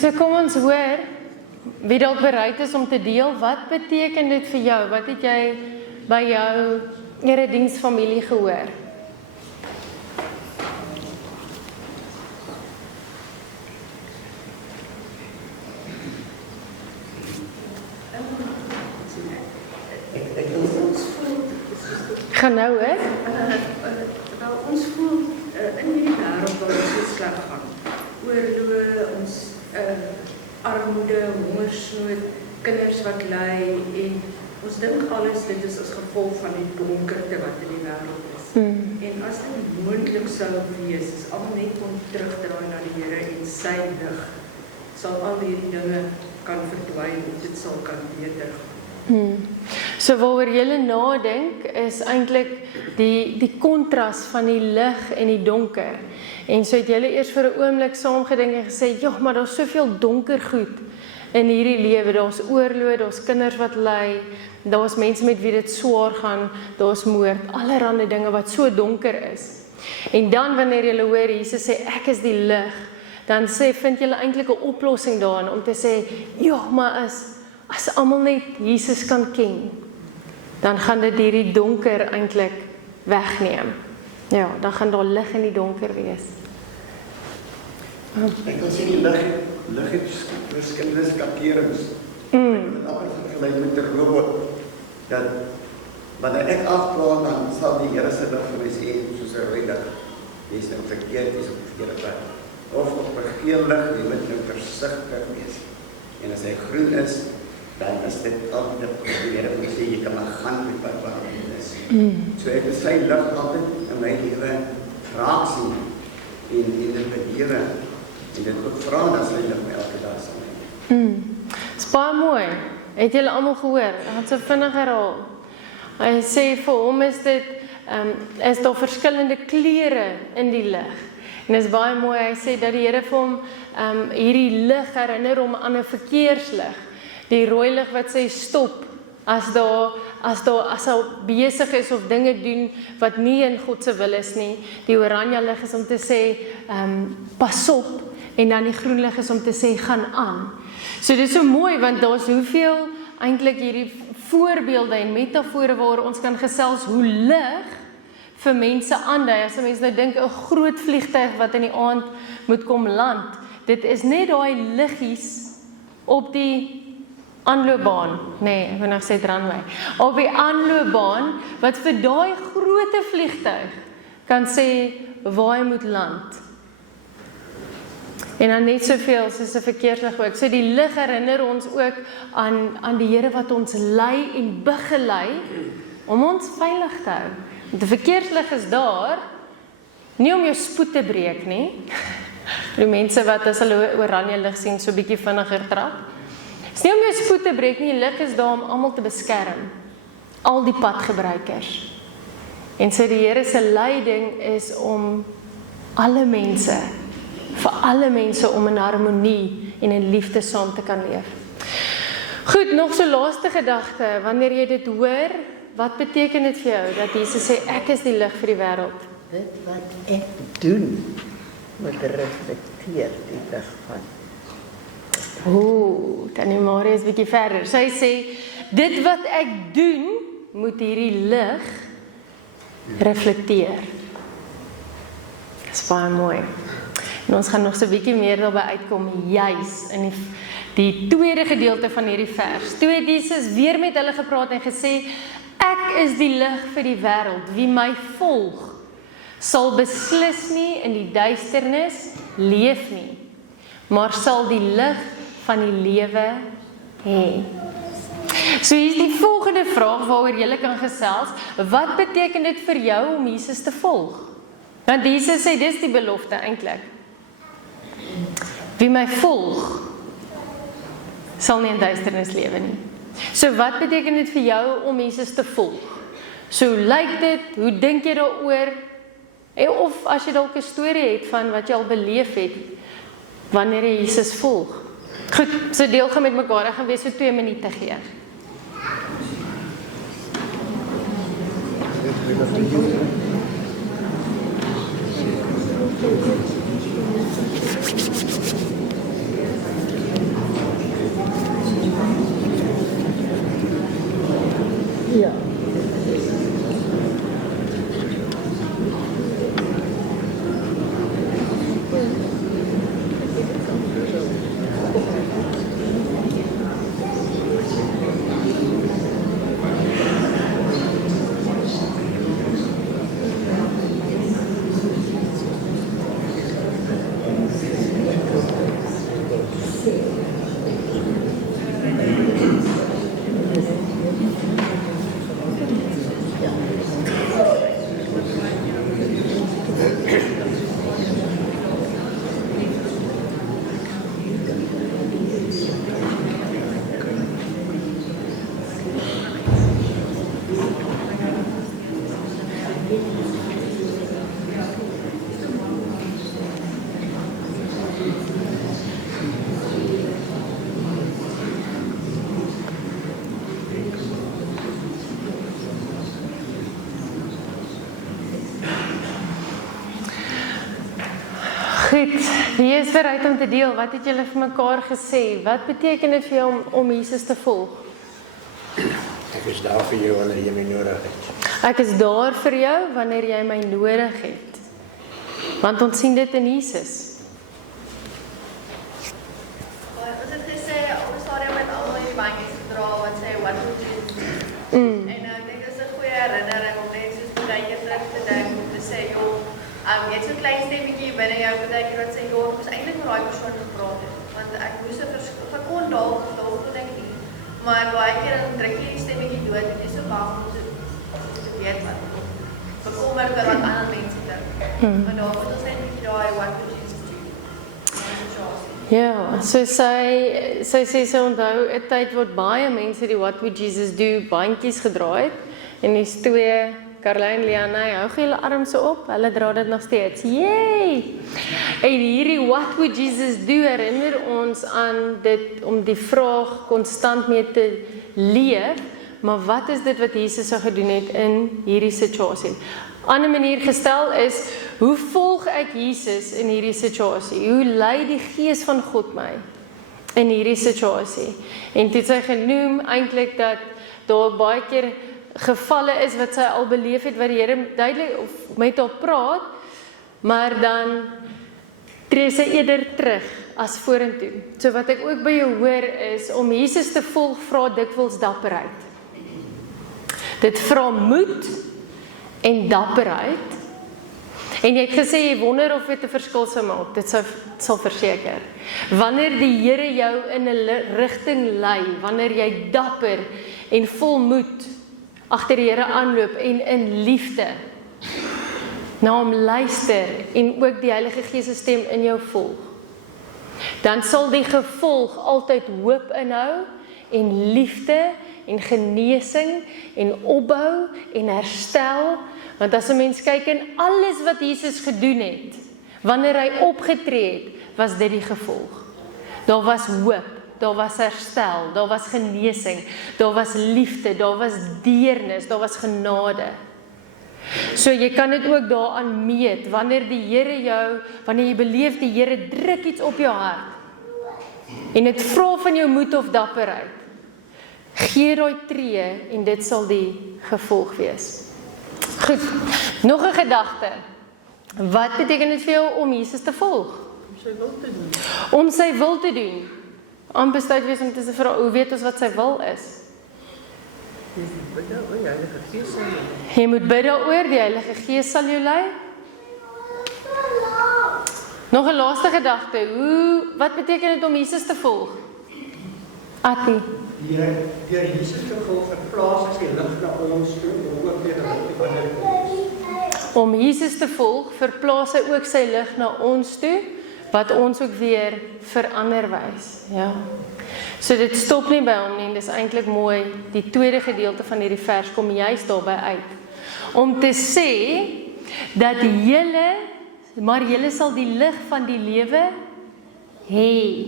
So kom ons hoor, wie dalk bereid is om te deel, wat beteken dit vir jou? Wat het jy by jou erediensfamilie gehoor? Gaan nou hoor? Ons voel in hierdie wêreld waar ons so sleg gaan. Oorlog, ons armoede, hongersnood, kinders wat ly en ons dink alles dit is as gevolg van die donkerte wat in die wêreld is. En as dit moontlik sou wees, as almal net kon terugdraai na die Here en sy lig, sal al hierdie dinge kan verdwyn en dit sal kan beter gaan. So waaroor julle nadink is eintlik die kontras van die lig en die donker. En so het julle eers vir 'n oomblik saam gedink en gesê, "Ja, maar daar's soveel donker goed in hierdie lewe. Daar's oorlog, daar's kinders wat ly, daar's mense met wie dit swaar gaan, daar's moord, allerlei dinge wat so donker is." En dan wanneer julle hoor Jesus sê, "Ek is die lig," dan vind julle eintlik 'n oplossing daarin om te sê, "Ja, maar as almal net Jesus kan ken, dan gaan dit hierdie donker eintlik wegneem. Ja, dan gaan daar lig in die donker wees." Ek wil sê die lig het verskillende skakerings. Met amper vergelyk met 'n robot. Dat wanneer ek afpraat, dan sal die Here se lig vir my sê, soos 'n rooi lig, jy's nou verkeerd, jy's op die verkeerde pad. Of op 'n geel lig, jy moet nou versigtig wees. En as hy groen is, dan is dit altyd die Here wat sê, jy kan maar gaan met wat waar is. So ek wil sy lig altyd in my lewe raak sien en dit belewe. En dit ook vra dat sy lig my elke dag sal neem. Dis baie mooi. Het julle almal gehoor? Ek gaan so vinnig herhaal. Hy sê vir hom is dit is daar verskillende kleure in die lig. En dit is baie mooi. Hy sê dat die Here vir hom hierdie lig herinner hom aan 'n verkeerslig. Die rooi lig wat sê stop as hy besig is of dinge doen wat nie in God se wil is nie. Die oranje lig is om te sê pas op, en dan die groen lig is om te sê gaan aan. So dit is so mooi want daar's hoeveel eintlik hierdie voorbeelde en metafore waar ons kan gesels hoe lig vir mense aandui. As 'n mens nou dink 'n groot vliegtuig wat in die aand moet kom land, dit is net daai liggies op die aanloopbaan, ek wil nog sê runway, op die aanloopbaan wat vir daai groot vliegtuig kan sê waar hy moet land. En dan net soveel soos 'n verkeerslig ook. So die lig herinner ons ook aan die Here wat ons lei en begelei om ons veilig te hou. Die verkeerslig is daar nie om jou spoed te breek nie. Die mense wat as hulle oranje lig sien so bietjie vinniger trap. Dis nie om jou spoed te breek nie, lig is daar om almal te beskerm. Al die padgebruikers. En so die Here se leiding is om alle mense, vir alle mense om in harmonie en in liefde saam te kan leef. Goed, nog so laaste gedagte, wanneer jy dit hoor, wat beteken dit vir jou dat Jesus sê ek is die lig vir die wêreld? Dit wat ek doen moet reflekteer die lig van. Tannie Marie is bietjie verder. Sy sê dit wat ek doen moet hierdie lig reflekteer. Dis baie mooi. En ons gaan nog so 'n bietjie meer daarby uitkom juis in die tweede gedeelte van hierdie vers. Toe het Jesus weer met hulle gepraat en gesê, ek is die lig vir die wêreld. Wie my volg, sal beslis nie in die duisternis leef nie, maar sal die lig van die lewe hê. So hier is die volgende vraag waaroor jy kan gesels. Wat beteken dit vir jou om Jesus te volg? Want Jesus sê dis die belofte eintlik. Wie my volg, sal nie in duisternis lewe nie. So wat beteken dit vir jou om Jesus te volg? So hoe lyk dit? Hoe dink jy daaroor? Of as jy dalk 'n storie het van wat jy al beleef het wanneer jy Jesus volg. Goed, so deel gaan met mekaar. Ek gaan weer so 2 minute gee. Ja. Goed, wie is bereid om te deel? Wat het julle vir mekaar gesê? Wat beteken dit vir jou om Jesus te volg? Ek is daar vir jou wanneer jy my nodig het. Ek is daar vir jou wanneer jy my nodig het. Want ons sien dit in Jesus. Ons het gesê, op 'n stadium met almal hierdie bandjies gedra wat sê, what would Jesus do? En ek dink dit is 'n goeie herinnering om net soos baie keer terug te dink, om te sê, joh, jy het so 'n klein stemmetjie binne jou, baie keer wat sê, joh, ek moes eintlik met daai persoon gepraat het, want ek moes 'n verskil, ek kon dalk geloof, wat ek nie, maar baie keer dan druk jy die stemmetjie dood, en jy is so bang om te weet wat, bekommerd oor wat ander mense dink. Maar daar moet ons net 'n bietjie daai, what would Jesus do? Ja, so sy sê sy onthou 'n tyd word baie mense die What Would Jesus Do bandjies gedraai het en dis twee Caroline Liane hou gee hulle arms so op, hulle dra dit nog steeds. Yay! En hierdie What Would Jesus Do herinner ons aan dit om die vraag konstant mee te leef, maar wat is dit wat Jesus sou gedoen het in hierdie situasie? Ander manier gestel is, hoe volg ek Jesus in hierdie situasie? Hoe lei die Gees van God my in hierdie situasie? En dit sy genoem eintlik dat daar baie keer gevalle is wat sy al beleef het, wat die Here duidelik of met haar praat, maar dan tree sy eerder terug as vorentoe. So wat ek ook by jou hoor is, om Jesus te volg vra dikwels dapperheid. Dit vra moed en dapperheid. En jy het gesê, jy wonder of dit 'n verskil sal maak. Dit sal verseker. Wanneer die Here jou in 'n rigting lei, wanneer jy dapper en vol moed agter die Here aanloop en in liefde na hom luister en ook die Heilige Gees se stem in jou volg, dan sal die gevolg altyd hoop inhou en liefde en genesing en opbou en herstel. Want as 'n mens kyk in alles wat Jesus gedoen het, wanneer hy opgetree het, was dit die gevolg. Daar was hoop, daar was herstel, daar was genesing, daar was liefde, daar was deernis, daar was genade. So jy kan dit ook daaraan meet, wanneer die Here jou, wanneer jy beleef die Here druk iets op jou hart, en dit vra van jou moed of dapperheid, gee daai tree en dit sal die gevolg wees. Goed, nog 'n gedagte. Wat beteken dit vir jou om Jesus te volg? Om sy wil te doen. Om sy wil te doen. Amper tyd wees om te vra, hoe weet ons wat sy wil is? Jy moet bid daaroor, die Heilige Gees sal jou lei. Nog 'n laaste gedagte. Wat beteken dit om Jesus te volg? Ati. Deur Jesus te volg verplaas as die lig na ons toe, ook weer om Jesus te volg, verplaas hy ook sy lig na ons toe, wat ons ook weer verander wys. Ja. So dit stop nie by hom nie, dis eintlik mooi. Die tweede gedeelte van hierdie vers kom juist daarby uit. Om te sê dat julle sal die lig van die lewe hê.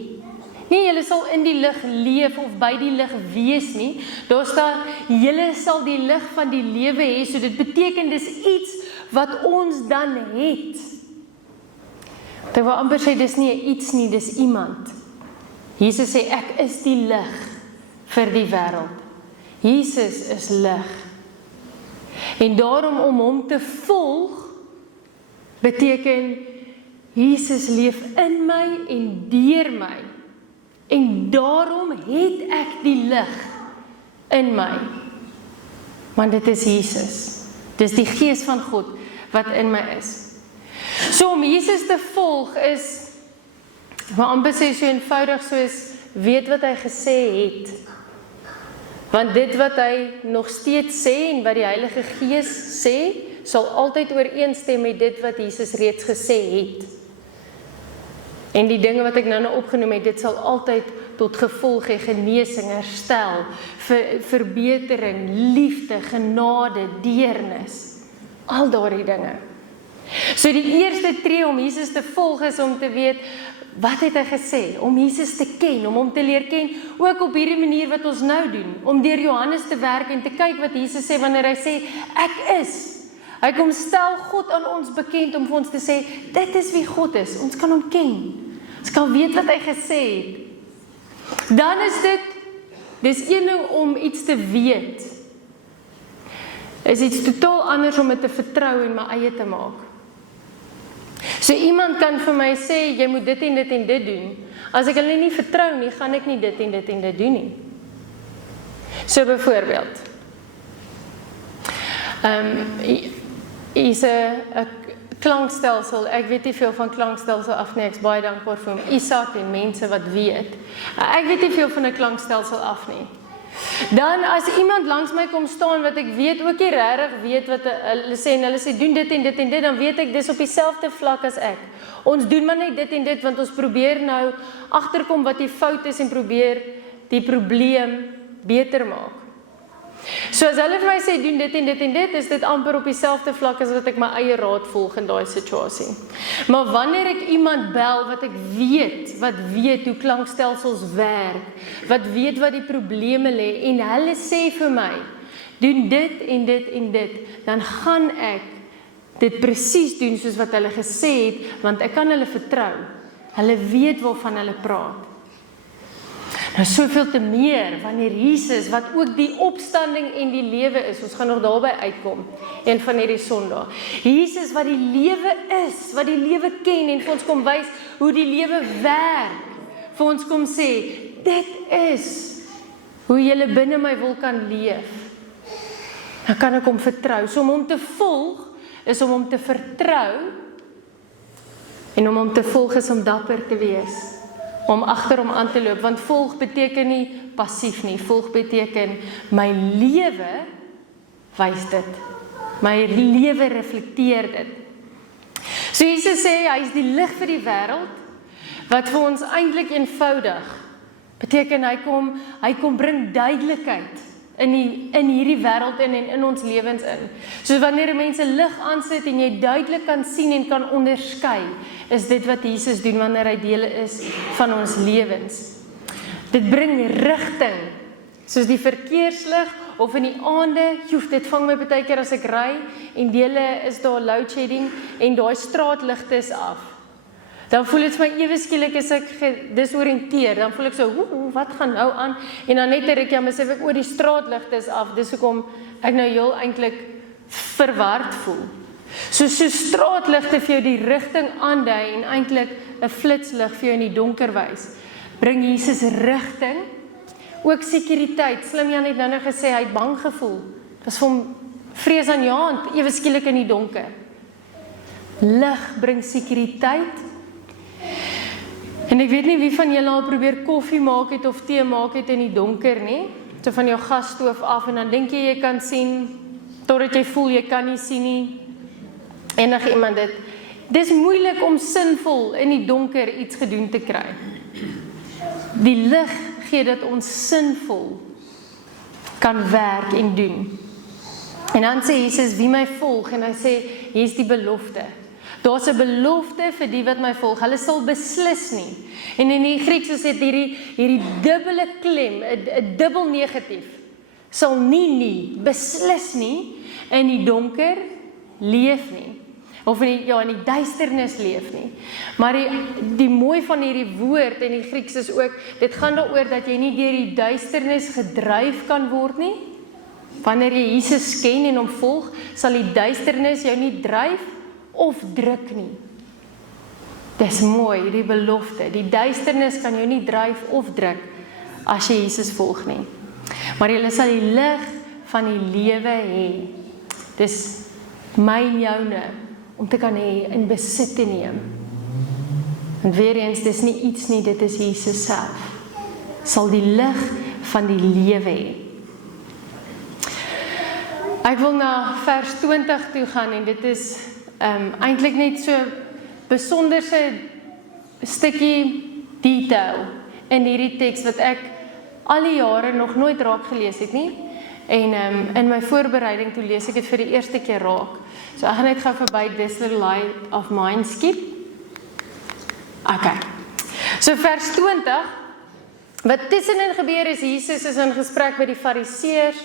Nie julle sal in die lig leef of by die lig wees nie. Daar staan julle sal die lig van die lewe hê. So dit beteken dis iets wat ons dan het. Dit wil amper sê dis nie iets nie, dis iemand. Jesus sê ek is die lig vir die wêreld. Jesus is lig. En daarom om hom te volg beteken Jesus leef in my en deur my. En daarom het ek die lig in my. Want dit is Jesus. Dis die Gees van God wat in my is. So om Jesus te volg is, maar amper sê so eenvoudig soos, weet wat hy gesê het. Want dit wat hy nog steeds sê en wat die Heilige Gees sê, sal altyd ooreenstem met dit wat Jesus reeds gesê het. En die dinge wat ek nou opgenoem het, dit sal altyd tot gevolg hê genesing, herstel, verbetering, liefde, genade, deernis. Al daardie dinge. So die eerste tree om Jesus te volg is om te weet, wat het hy gesê? Om Jesus te ken, om hom te leer ken, ook op hierdie manier wat ons nou doen, om deur Johannes te werk en te kyk wat Jesus sê wanneer hy sê, ek is. Hy kom stel God aan ons bekend om vir ons te sê, dit is wie God is, ons kan hom ken. Ons kan weet wat hy gesê het. Dan is dis een ding om iets te weet. Is iets totaal anders om dit te vertrou en my eie te maak. So iemand kan vir my sê, jy moet dit en dit en dit doen. As ek hulle nie vertrou nie, gaan ek nie dit en dit en dit doen nie. So byvoorbeeld, is 'n klankstelsel, ek weet nie veel van klankstelsel af nie, ek is baie dankbaar vir hom, Isak en mense wat weet. Ek weet nie veel van 'n klankstelsel af nie. Dan as iemand langs my kom staan wat ek weet ook nie regtig weet wat hulle sê en hulle sê doen dit en dit en dit, dan weet ek dis op dieselfde vlak as ek. Ons doen maar net dit en dit want ons probeer nou agterkom wat die fout is en probeer die probleem beter maak. So as hulle vir my sê doen dit en dit en dit, is dit amper op dieselfde vlak as wat ek my eie raad volg in daai situasie. Maar wanneer ek iemand bel wat ek weet hoe klankstelsels werk, wat weet wat die probleme lê en hulle sê vir my, doen dit en dit en dit, dan gaan ek dit presies doen soos wat hulle gesê het, want ek kan hulle vertrou. Hulle weet waarvan hulle praat. Nou soveel te meer, wanneer Jesus, wat ook die opstanding en die lewe is, ons gaan nog daarby uitkom, een van hierdie Sondag. Jesus wat die lewe is, wat die lewe ken, en vir ons kom wys hoe die lewe werk, vir ons kom sê, dit is hoe julle binne my wil kan leef. Dan kan ek hom vertrou. So om hom te volg, is om hom te vertrou, en om hom te volg is om dapper te wees. Om agter hom aan te loop, want volg beteken nie passief nie, volg beteken my lewe wys dit, my lewe reflekteer dit. So Jesus sê, hy is die lig vir die wêreld, wat vir ons eintlik eenvoudig beteken, hy kom bring duidelikheid in hierdie wêreld en in ons lewens in. So wanneer mense lig aansit en jy duidelik kan sien en kan onderskei, is dit wat Jesus doen wanneer hy deel is van ons lewens. Dit bring rigting, soos die verkeerslig of in die aande, dit vang my baie keer as ek ry en dele is daar load shedding en daai straatligte is af. Dan voel dit vir my ewe skielik as ek gedisoriënteer, dan voel ek so, wat gaan nou aan? En dan net ek myself ek die straatligte is af, dis hoekom ek nou heel eintlik verward voel. So straatligte vir jou die rigting aandui en eintlik 'n flitslig vir jou in die donker wys. Bring Jesus rigting, ook sekuriteit. Slim Jan het nou gesê hy het bang gevoel. Dit was vir hom vreesaanjaend, ewe skielik in die donker. Lig bring sekuriteit. En ek weet nie wie van julle al probeer koffie maak het of tee maak het in die donker nie. So van jou gasstoof af en dan dink jy kan sien, totdat jy voel jy kan nie sien nie. Enige iemand dit. Dis moeilik om sinvol in die donker iets gedoen te kry. Die lig gee dat ons sinvol kan werk en doen. En dan sê Jesus, wie my volg, en hy sê, hier is die belofte. Daar's 'n belofte vir die wat my volg. Hulle sal beslis nie. En in die Grieks is dit hierdie dubbele klem, 'n dubbel negatief. Sal nie, beslis nie in die donker leef nie. Of in die duisternis leef nie. Maar die mooi van hierdie woord in die Grieks is ook, dit gaan daaroor dat jy nie deur die duisternis gedryf kan word nie. Wanneer jy Jesus ken en hom volg, sal die duisternis jou nie dryf of druk nie. Dis mooi, die belofte. Die duisternis kan jou nie dryf of druk as jy Jesus volg nie. Maar jy sal die lig van die lewe hê. Dis my en joune om te kan hê en besit te neem. En weer eens, dis nie iets nie, dit is Jesus self. Sal die lig van die lewe hê. Ek wil na vers 20 toe gaan en dit is eintlik net so besonderse stukkie detail in hierdie teks wat ek al die jare nog nooit raak gelees het nie. En in my voorbereiding toe lees ek dit vir die eerste keer raak. So ek gaan net gou verby this little light of mine skip. Okay. So vers 20, wat tussenin gebeur is, Jesus is in gesprek met die fariseërs,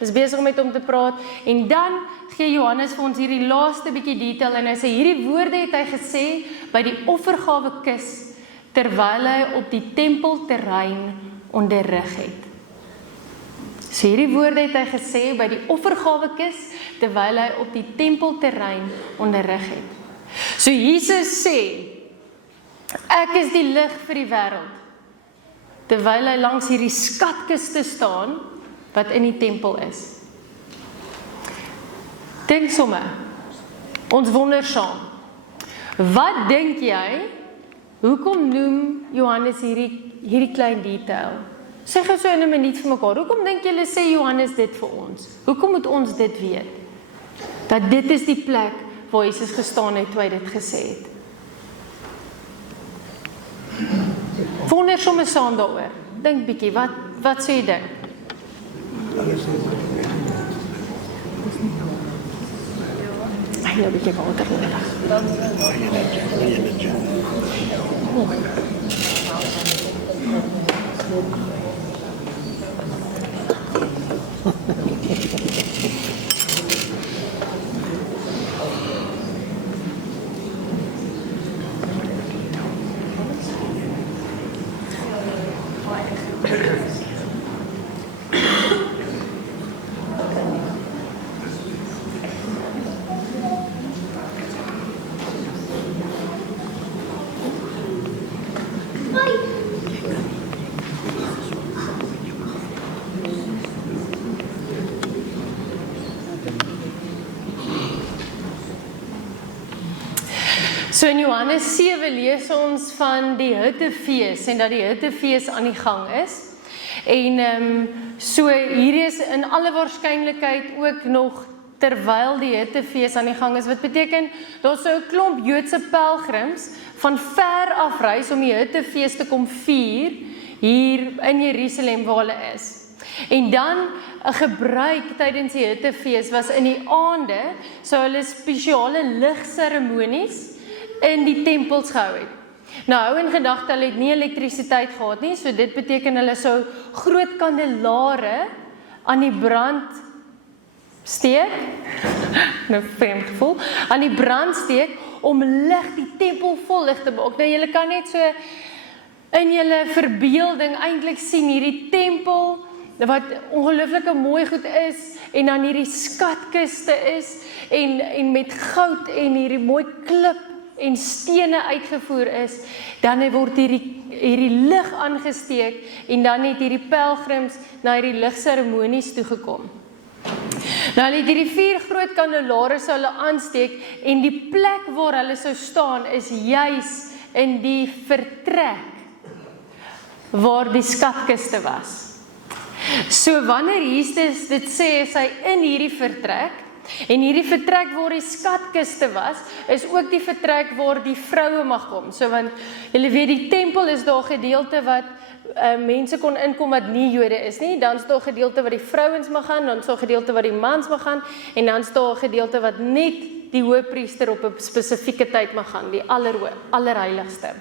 is besig om met hom te praat, en dan gee Johannes vir ons hierdie laaste bietjie detail en hy sê hierdie woorde het hy gesê by die offergawe kus terwyl hy op die tempelterrein onderrig het. So hierdie woorde het hy gesê by die offergawe kus terwyl hy op die tempelterrein onderrig het. So Jesus sê, ek is die lig vir die wêreld, terwyl hy langs hierdie skatkiste staan wat in die tempel is. Dink sommer, ons wonder saam. Wat dink jy, hoekom noem Johannes hierdie klein detail? Sê gou so in 'n minuut vir mekaar, hoekom dink julle sê Johannes dit vir ons? Hoekom moet ons dit weet? Dat dit is die plek waar Jesus gestaan het toe hy dit gesê het. Wonder sommer saam daaroor. Dink bietjie, wat sê jy dink? Ek het 'n bietjie water nodig. So in Johannes 7 lees ons van die Hittefees en dat die Hittefees aan die gang is. En so hier is in alle waarskynlikheid ook nog terwyl die Hittefees aan die gang is, wat beteken daar sou 'n klomp Joodse pelgrims van ver af reis om die Hittefees te kom vier hier in Jerusalem waar hulle is. En dan 'n gebruik tydens die Hittefees was in die aande sou hulle spesiale ligseremonies in die tempels gehou het. Nou hou in gedagte, hulle het nie elektrisiteit gehad nie, so dit beteken hulle sou groot kandelare aan die brand steek, nou vreemd gevoel, aan die brand steek om lig die tempel vol lig te maak. Nou julle kan net so in julle verbeelding eintlik sien hierdie tempel wat ongelooflike mooi goed is en dan hierdie skatkiste is en met goud en hierdie mooi klip en stene uitgevoer is, dan word hierdie lig aangesteek en dan het hierdie pelgrims na hierdie ligseremonies toegekom. Nou hulle het hierdie 4 groot kandelare sou hulle aansteek en die plek waar hulle sou staan is juis in die vertrek waar die skatkiste was. So wanneer Jesus dit sê, is hy in hierdie vertrek en hierdie vertrek waar die skatkiste was, is ook die vertrek waar die vroue mag kom. So want julle weet die tempel is daar gedeelte wat mense kon inkom wat nie Jode is nie, dan is daar gedeelte wat die vrouens mag gaan, dan is daar gedeelte wat die mans mag gaan en dan is daar gedeelte wat net die hoëpriester op 'n spesifieke tyd mag gaan, die allerheiligste.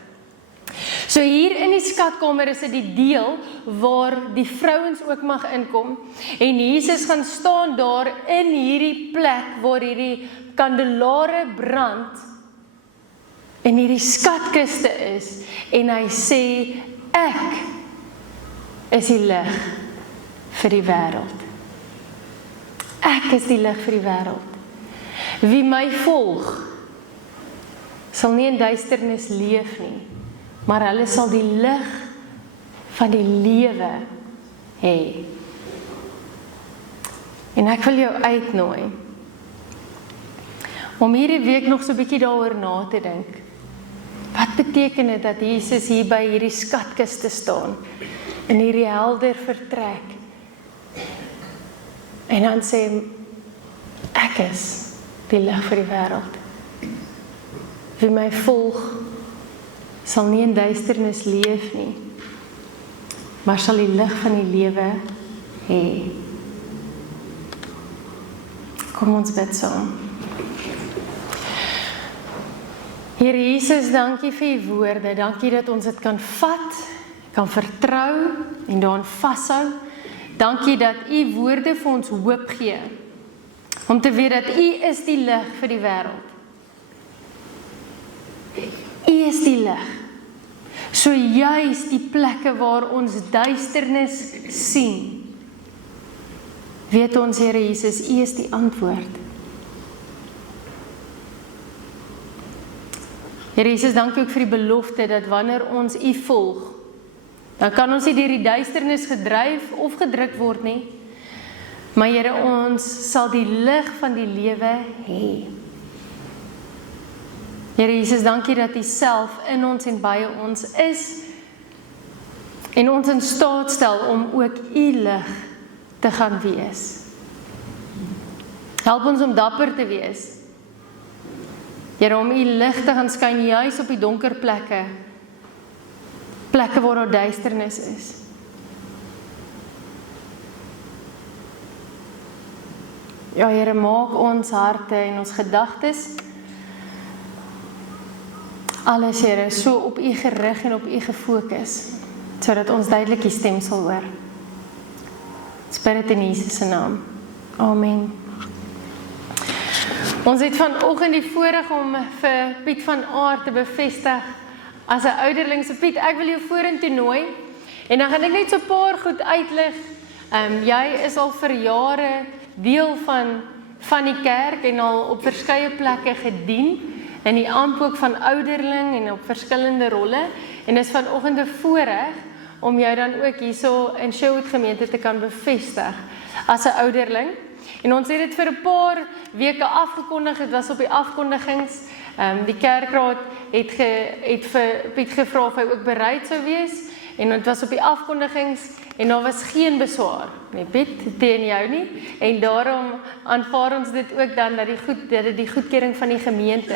So hier in die skatkamer is dit die deel waar die vrouens ook mag inkom en Jesus gaan staan daar in hierdie plek waar hierdie kandelare brand en hierdie skatkiste is en hy sê ek is die lig vir die wêreld. Ek is die lig vir die wêreld. Wie my volg sal nie in duisternis leef nie, maar hulle sal die lig van die lewe hê. En ek wil jou uitnooi om hierdie week nog so 'n bietjie daaroor na te dink. Wat beteken dit dat Jesus hier by hierdie skatkiste staan in hierdie helder vertrek en dan sê ek is die lig vir die wêreld. Wie my volg sal nie in duisternis leef nie, maar sal die lig van die lewe hê. Kom ons bid saam. Here Jesus, dankie vir u woorde. Dankie dat ons dit kan vat, kan vertrou en daaraan vashou. Dankie dat u woorde vir ons hoop gee. Om te weet dat U is die lig vir die wêreld. U is die lig. So juis die plekke waar ons duisternis sien, weet ons, Here Jesus, U is die antwoord. Here Jesus, dankie ook vir die belofte dat wanneer ons U volg, dan kan ons nie deur die duisternis gedryf of gedruk word nie, maar Here, ons sal die lig van die lewe hê. Here Jesus, dankie dat U self in ons en by ons is en ons in staat stel om ook U lig te gaan wees. Help ons om dapper te wees. Here, om U lig te gaan skyn juis op die donker plekke waar daar duisternis is. Ja, Here, maak ons harte en ons gedagtes, alles, Here, so op U gerig en op U gefokus, sodat ons duidelik U stem sal hoor. Ons bid dit in Jesus se naam. Amen. Ons het vanoggend die voorreg om vir Piet van Aart te bevestig as 'n ouderling. So Piet, ek wil jou vorentoe nooi en dan gaan ek net so 'n paar goed uitlig. Jy is al vir jare deel van die kerk en al op verskeie plekke gedien in die amp ook van ouderling en op verskillende rolle, en is vanoggend 'n voorreg om jou dan ook hierso in Sherwood gemeente te kan bevestig as 'n ouderling. En ons het dit vir 'n paar weke afgekondig, dit was op die afkondigings. Die kerkraad het vir Piet gevra of hy ook bereid sou wees, en dit was op die afkondigings, en daar was geen beswaar, nie Piet, teen jou nie, en daarom aanvaar ons dit ook dan dat dit die goedkeuring van die gemeente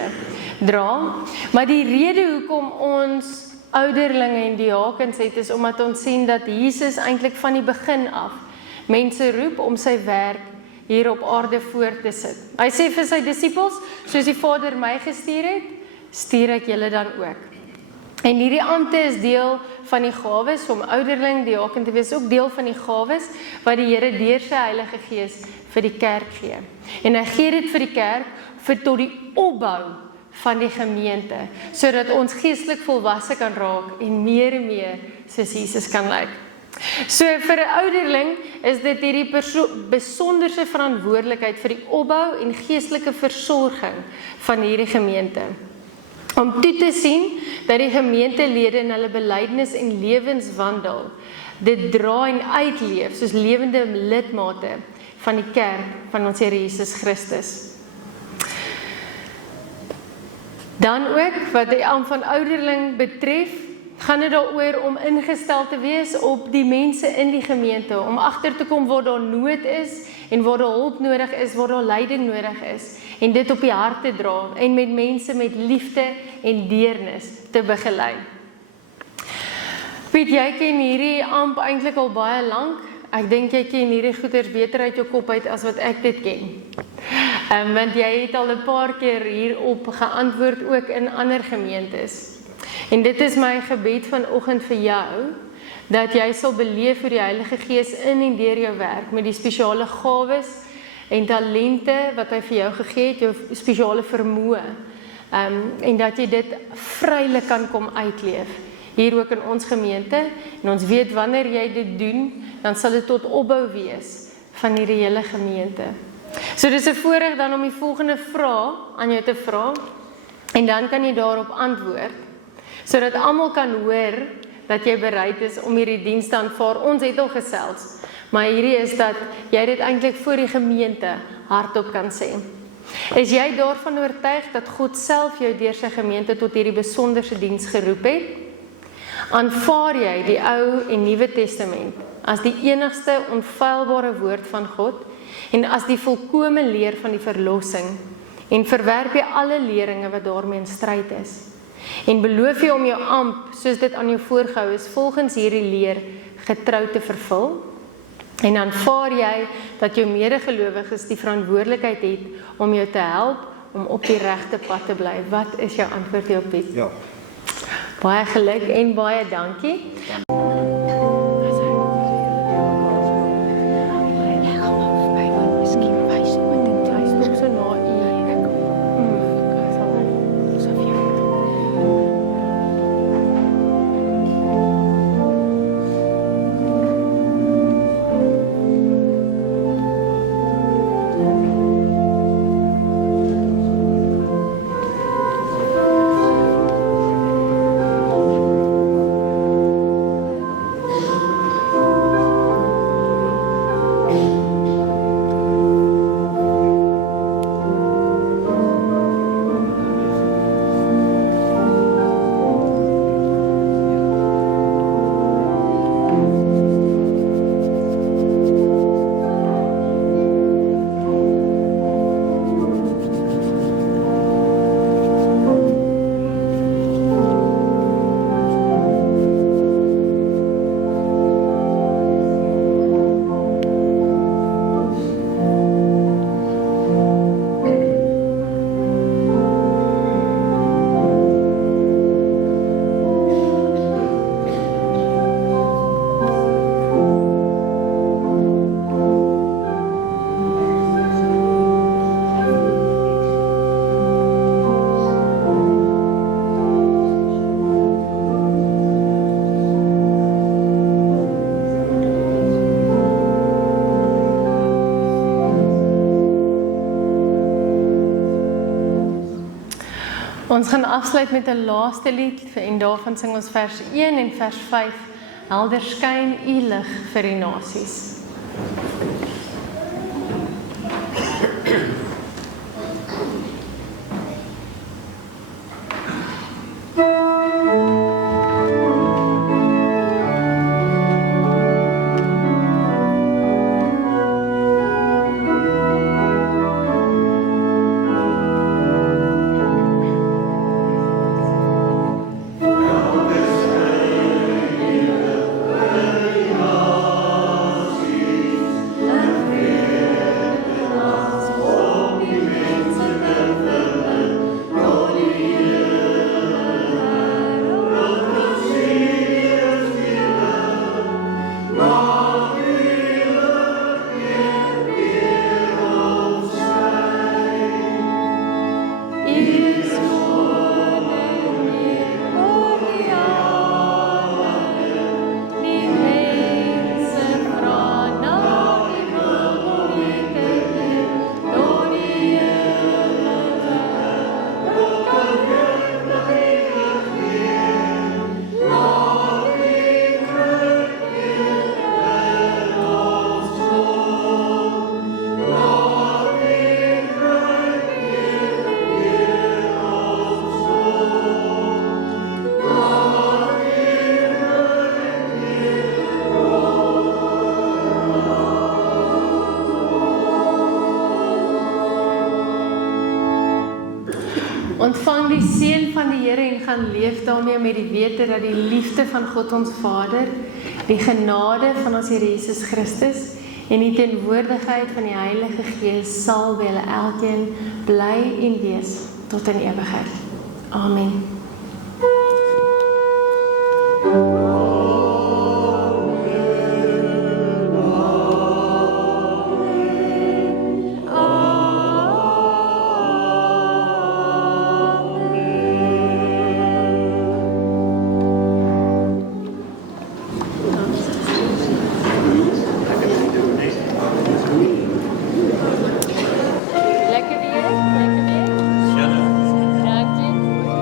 dra. Maar die rede hoekom ons ouderlinge en diakens het, is omdat ons sien dat Jesus eintlik van die begin af mense roep om sy werk hier op aarde voort te sit. Hy sê vir sy disippels, soos die Vader my gestuur het, stuur ek julle dan ook. En hierdie ampte is deel van die gawes, om ouderling, diaken te wees, ook deel van die gawes wat die Here deur sy Heilige Gees vir die kerk gee. En hy gee dit vir die kerk vir tot die opbou van die gemeente, sodat ons geestelik volwasse kan raak en meer soos Jesus kan lyk. So vir 'n ouderling is dit hierdie besonderse verantwoordelikheid vir die opbou en geestelike versorging van hierdie gemeente. Om toe te sien dat die gemeentelede in hulle belydenis en lewenswandel dit dra en uitleef soos lewende lidmate van die kerk van ons Here Jesus Christus. Dan ook wat die ampt van ouderling betref, gaan dit daaroor om ingestel te wees op die mense in die gemeente, om agter te kom waar daar nood is en waar daar hulp nodig is, waar daar leiding nodig is, en dit op die hart te dra en met mense met liefde en deernis te begelei. Piet, jy ken hierdie amp eintlik al baie lank. Ek dink jy ken hierdie goeders beter uit jou kop uit as wat ek dit ken. Want jy het al 'n paar keer hierop geantwoord ook in ander gemeentes. En dit is my gebed vanoggend vir jou, dat jy sal beleef hoe die Heilige Gees in en deur jou werk, met die spesiale gawes en talente wat hy vir jou gegee het, jou spesiale vermoë, en dat jy dit vrylik kan kom uitleef, hier ook in ons gemeente, en ons weet wanneer jy dit doen, dan sal dit tot opbou wees van hierdie hele gemeente. So dis 'n voorreg dan om die volgende vraag aan jou te vra, en dan kan jy daarop antwoord, sodat almal kan hoor dat jy bereid is om hierdie diens te aanvaar. Ons het al gesels, maar hierdie is dat jy dit eintlik voor die gemeente hardop kan sê. Is jy daarvan oortuig dat God self jou deur sy gemeente tot hierdie besonderse diens geroep het? Aanvaar jy die Ou en Nuwe Testament as die enigste onfeilbare woord van God en as die volkome leer van die verlossing, en verwerp jy alle leringe wat daarmee in stryd is? En beloof jy om jou amp, soos dit aan jou voorgehou is, volgens hierdie leer getrou te vervul? En aanvaar jy dat jou medegelowiges die verantwoordelikheid het om jou te help om op die regte pad te bly? Wat is jou antwoord hierop, Piet? Ja. Baie geluk en baie dankie. Ons gaan afsluit met 'n laaste lied en daarvan sing ons vers 1 en vers 5. Helder skyn u lig vir die nasies. Ontvang die seën van die Here en gaan leef daarmee met die wete dat die liefde van God ons Vader, die genade van ons Here Jesus Christus en die teenwoordigheid van die Heilige Gees sal by julle elkeen bly en wees tot in ewigheid. Amen.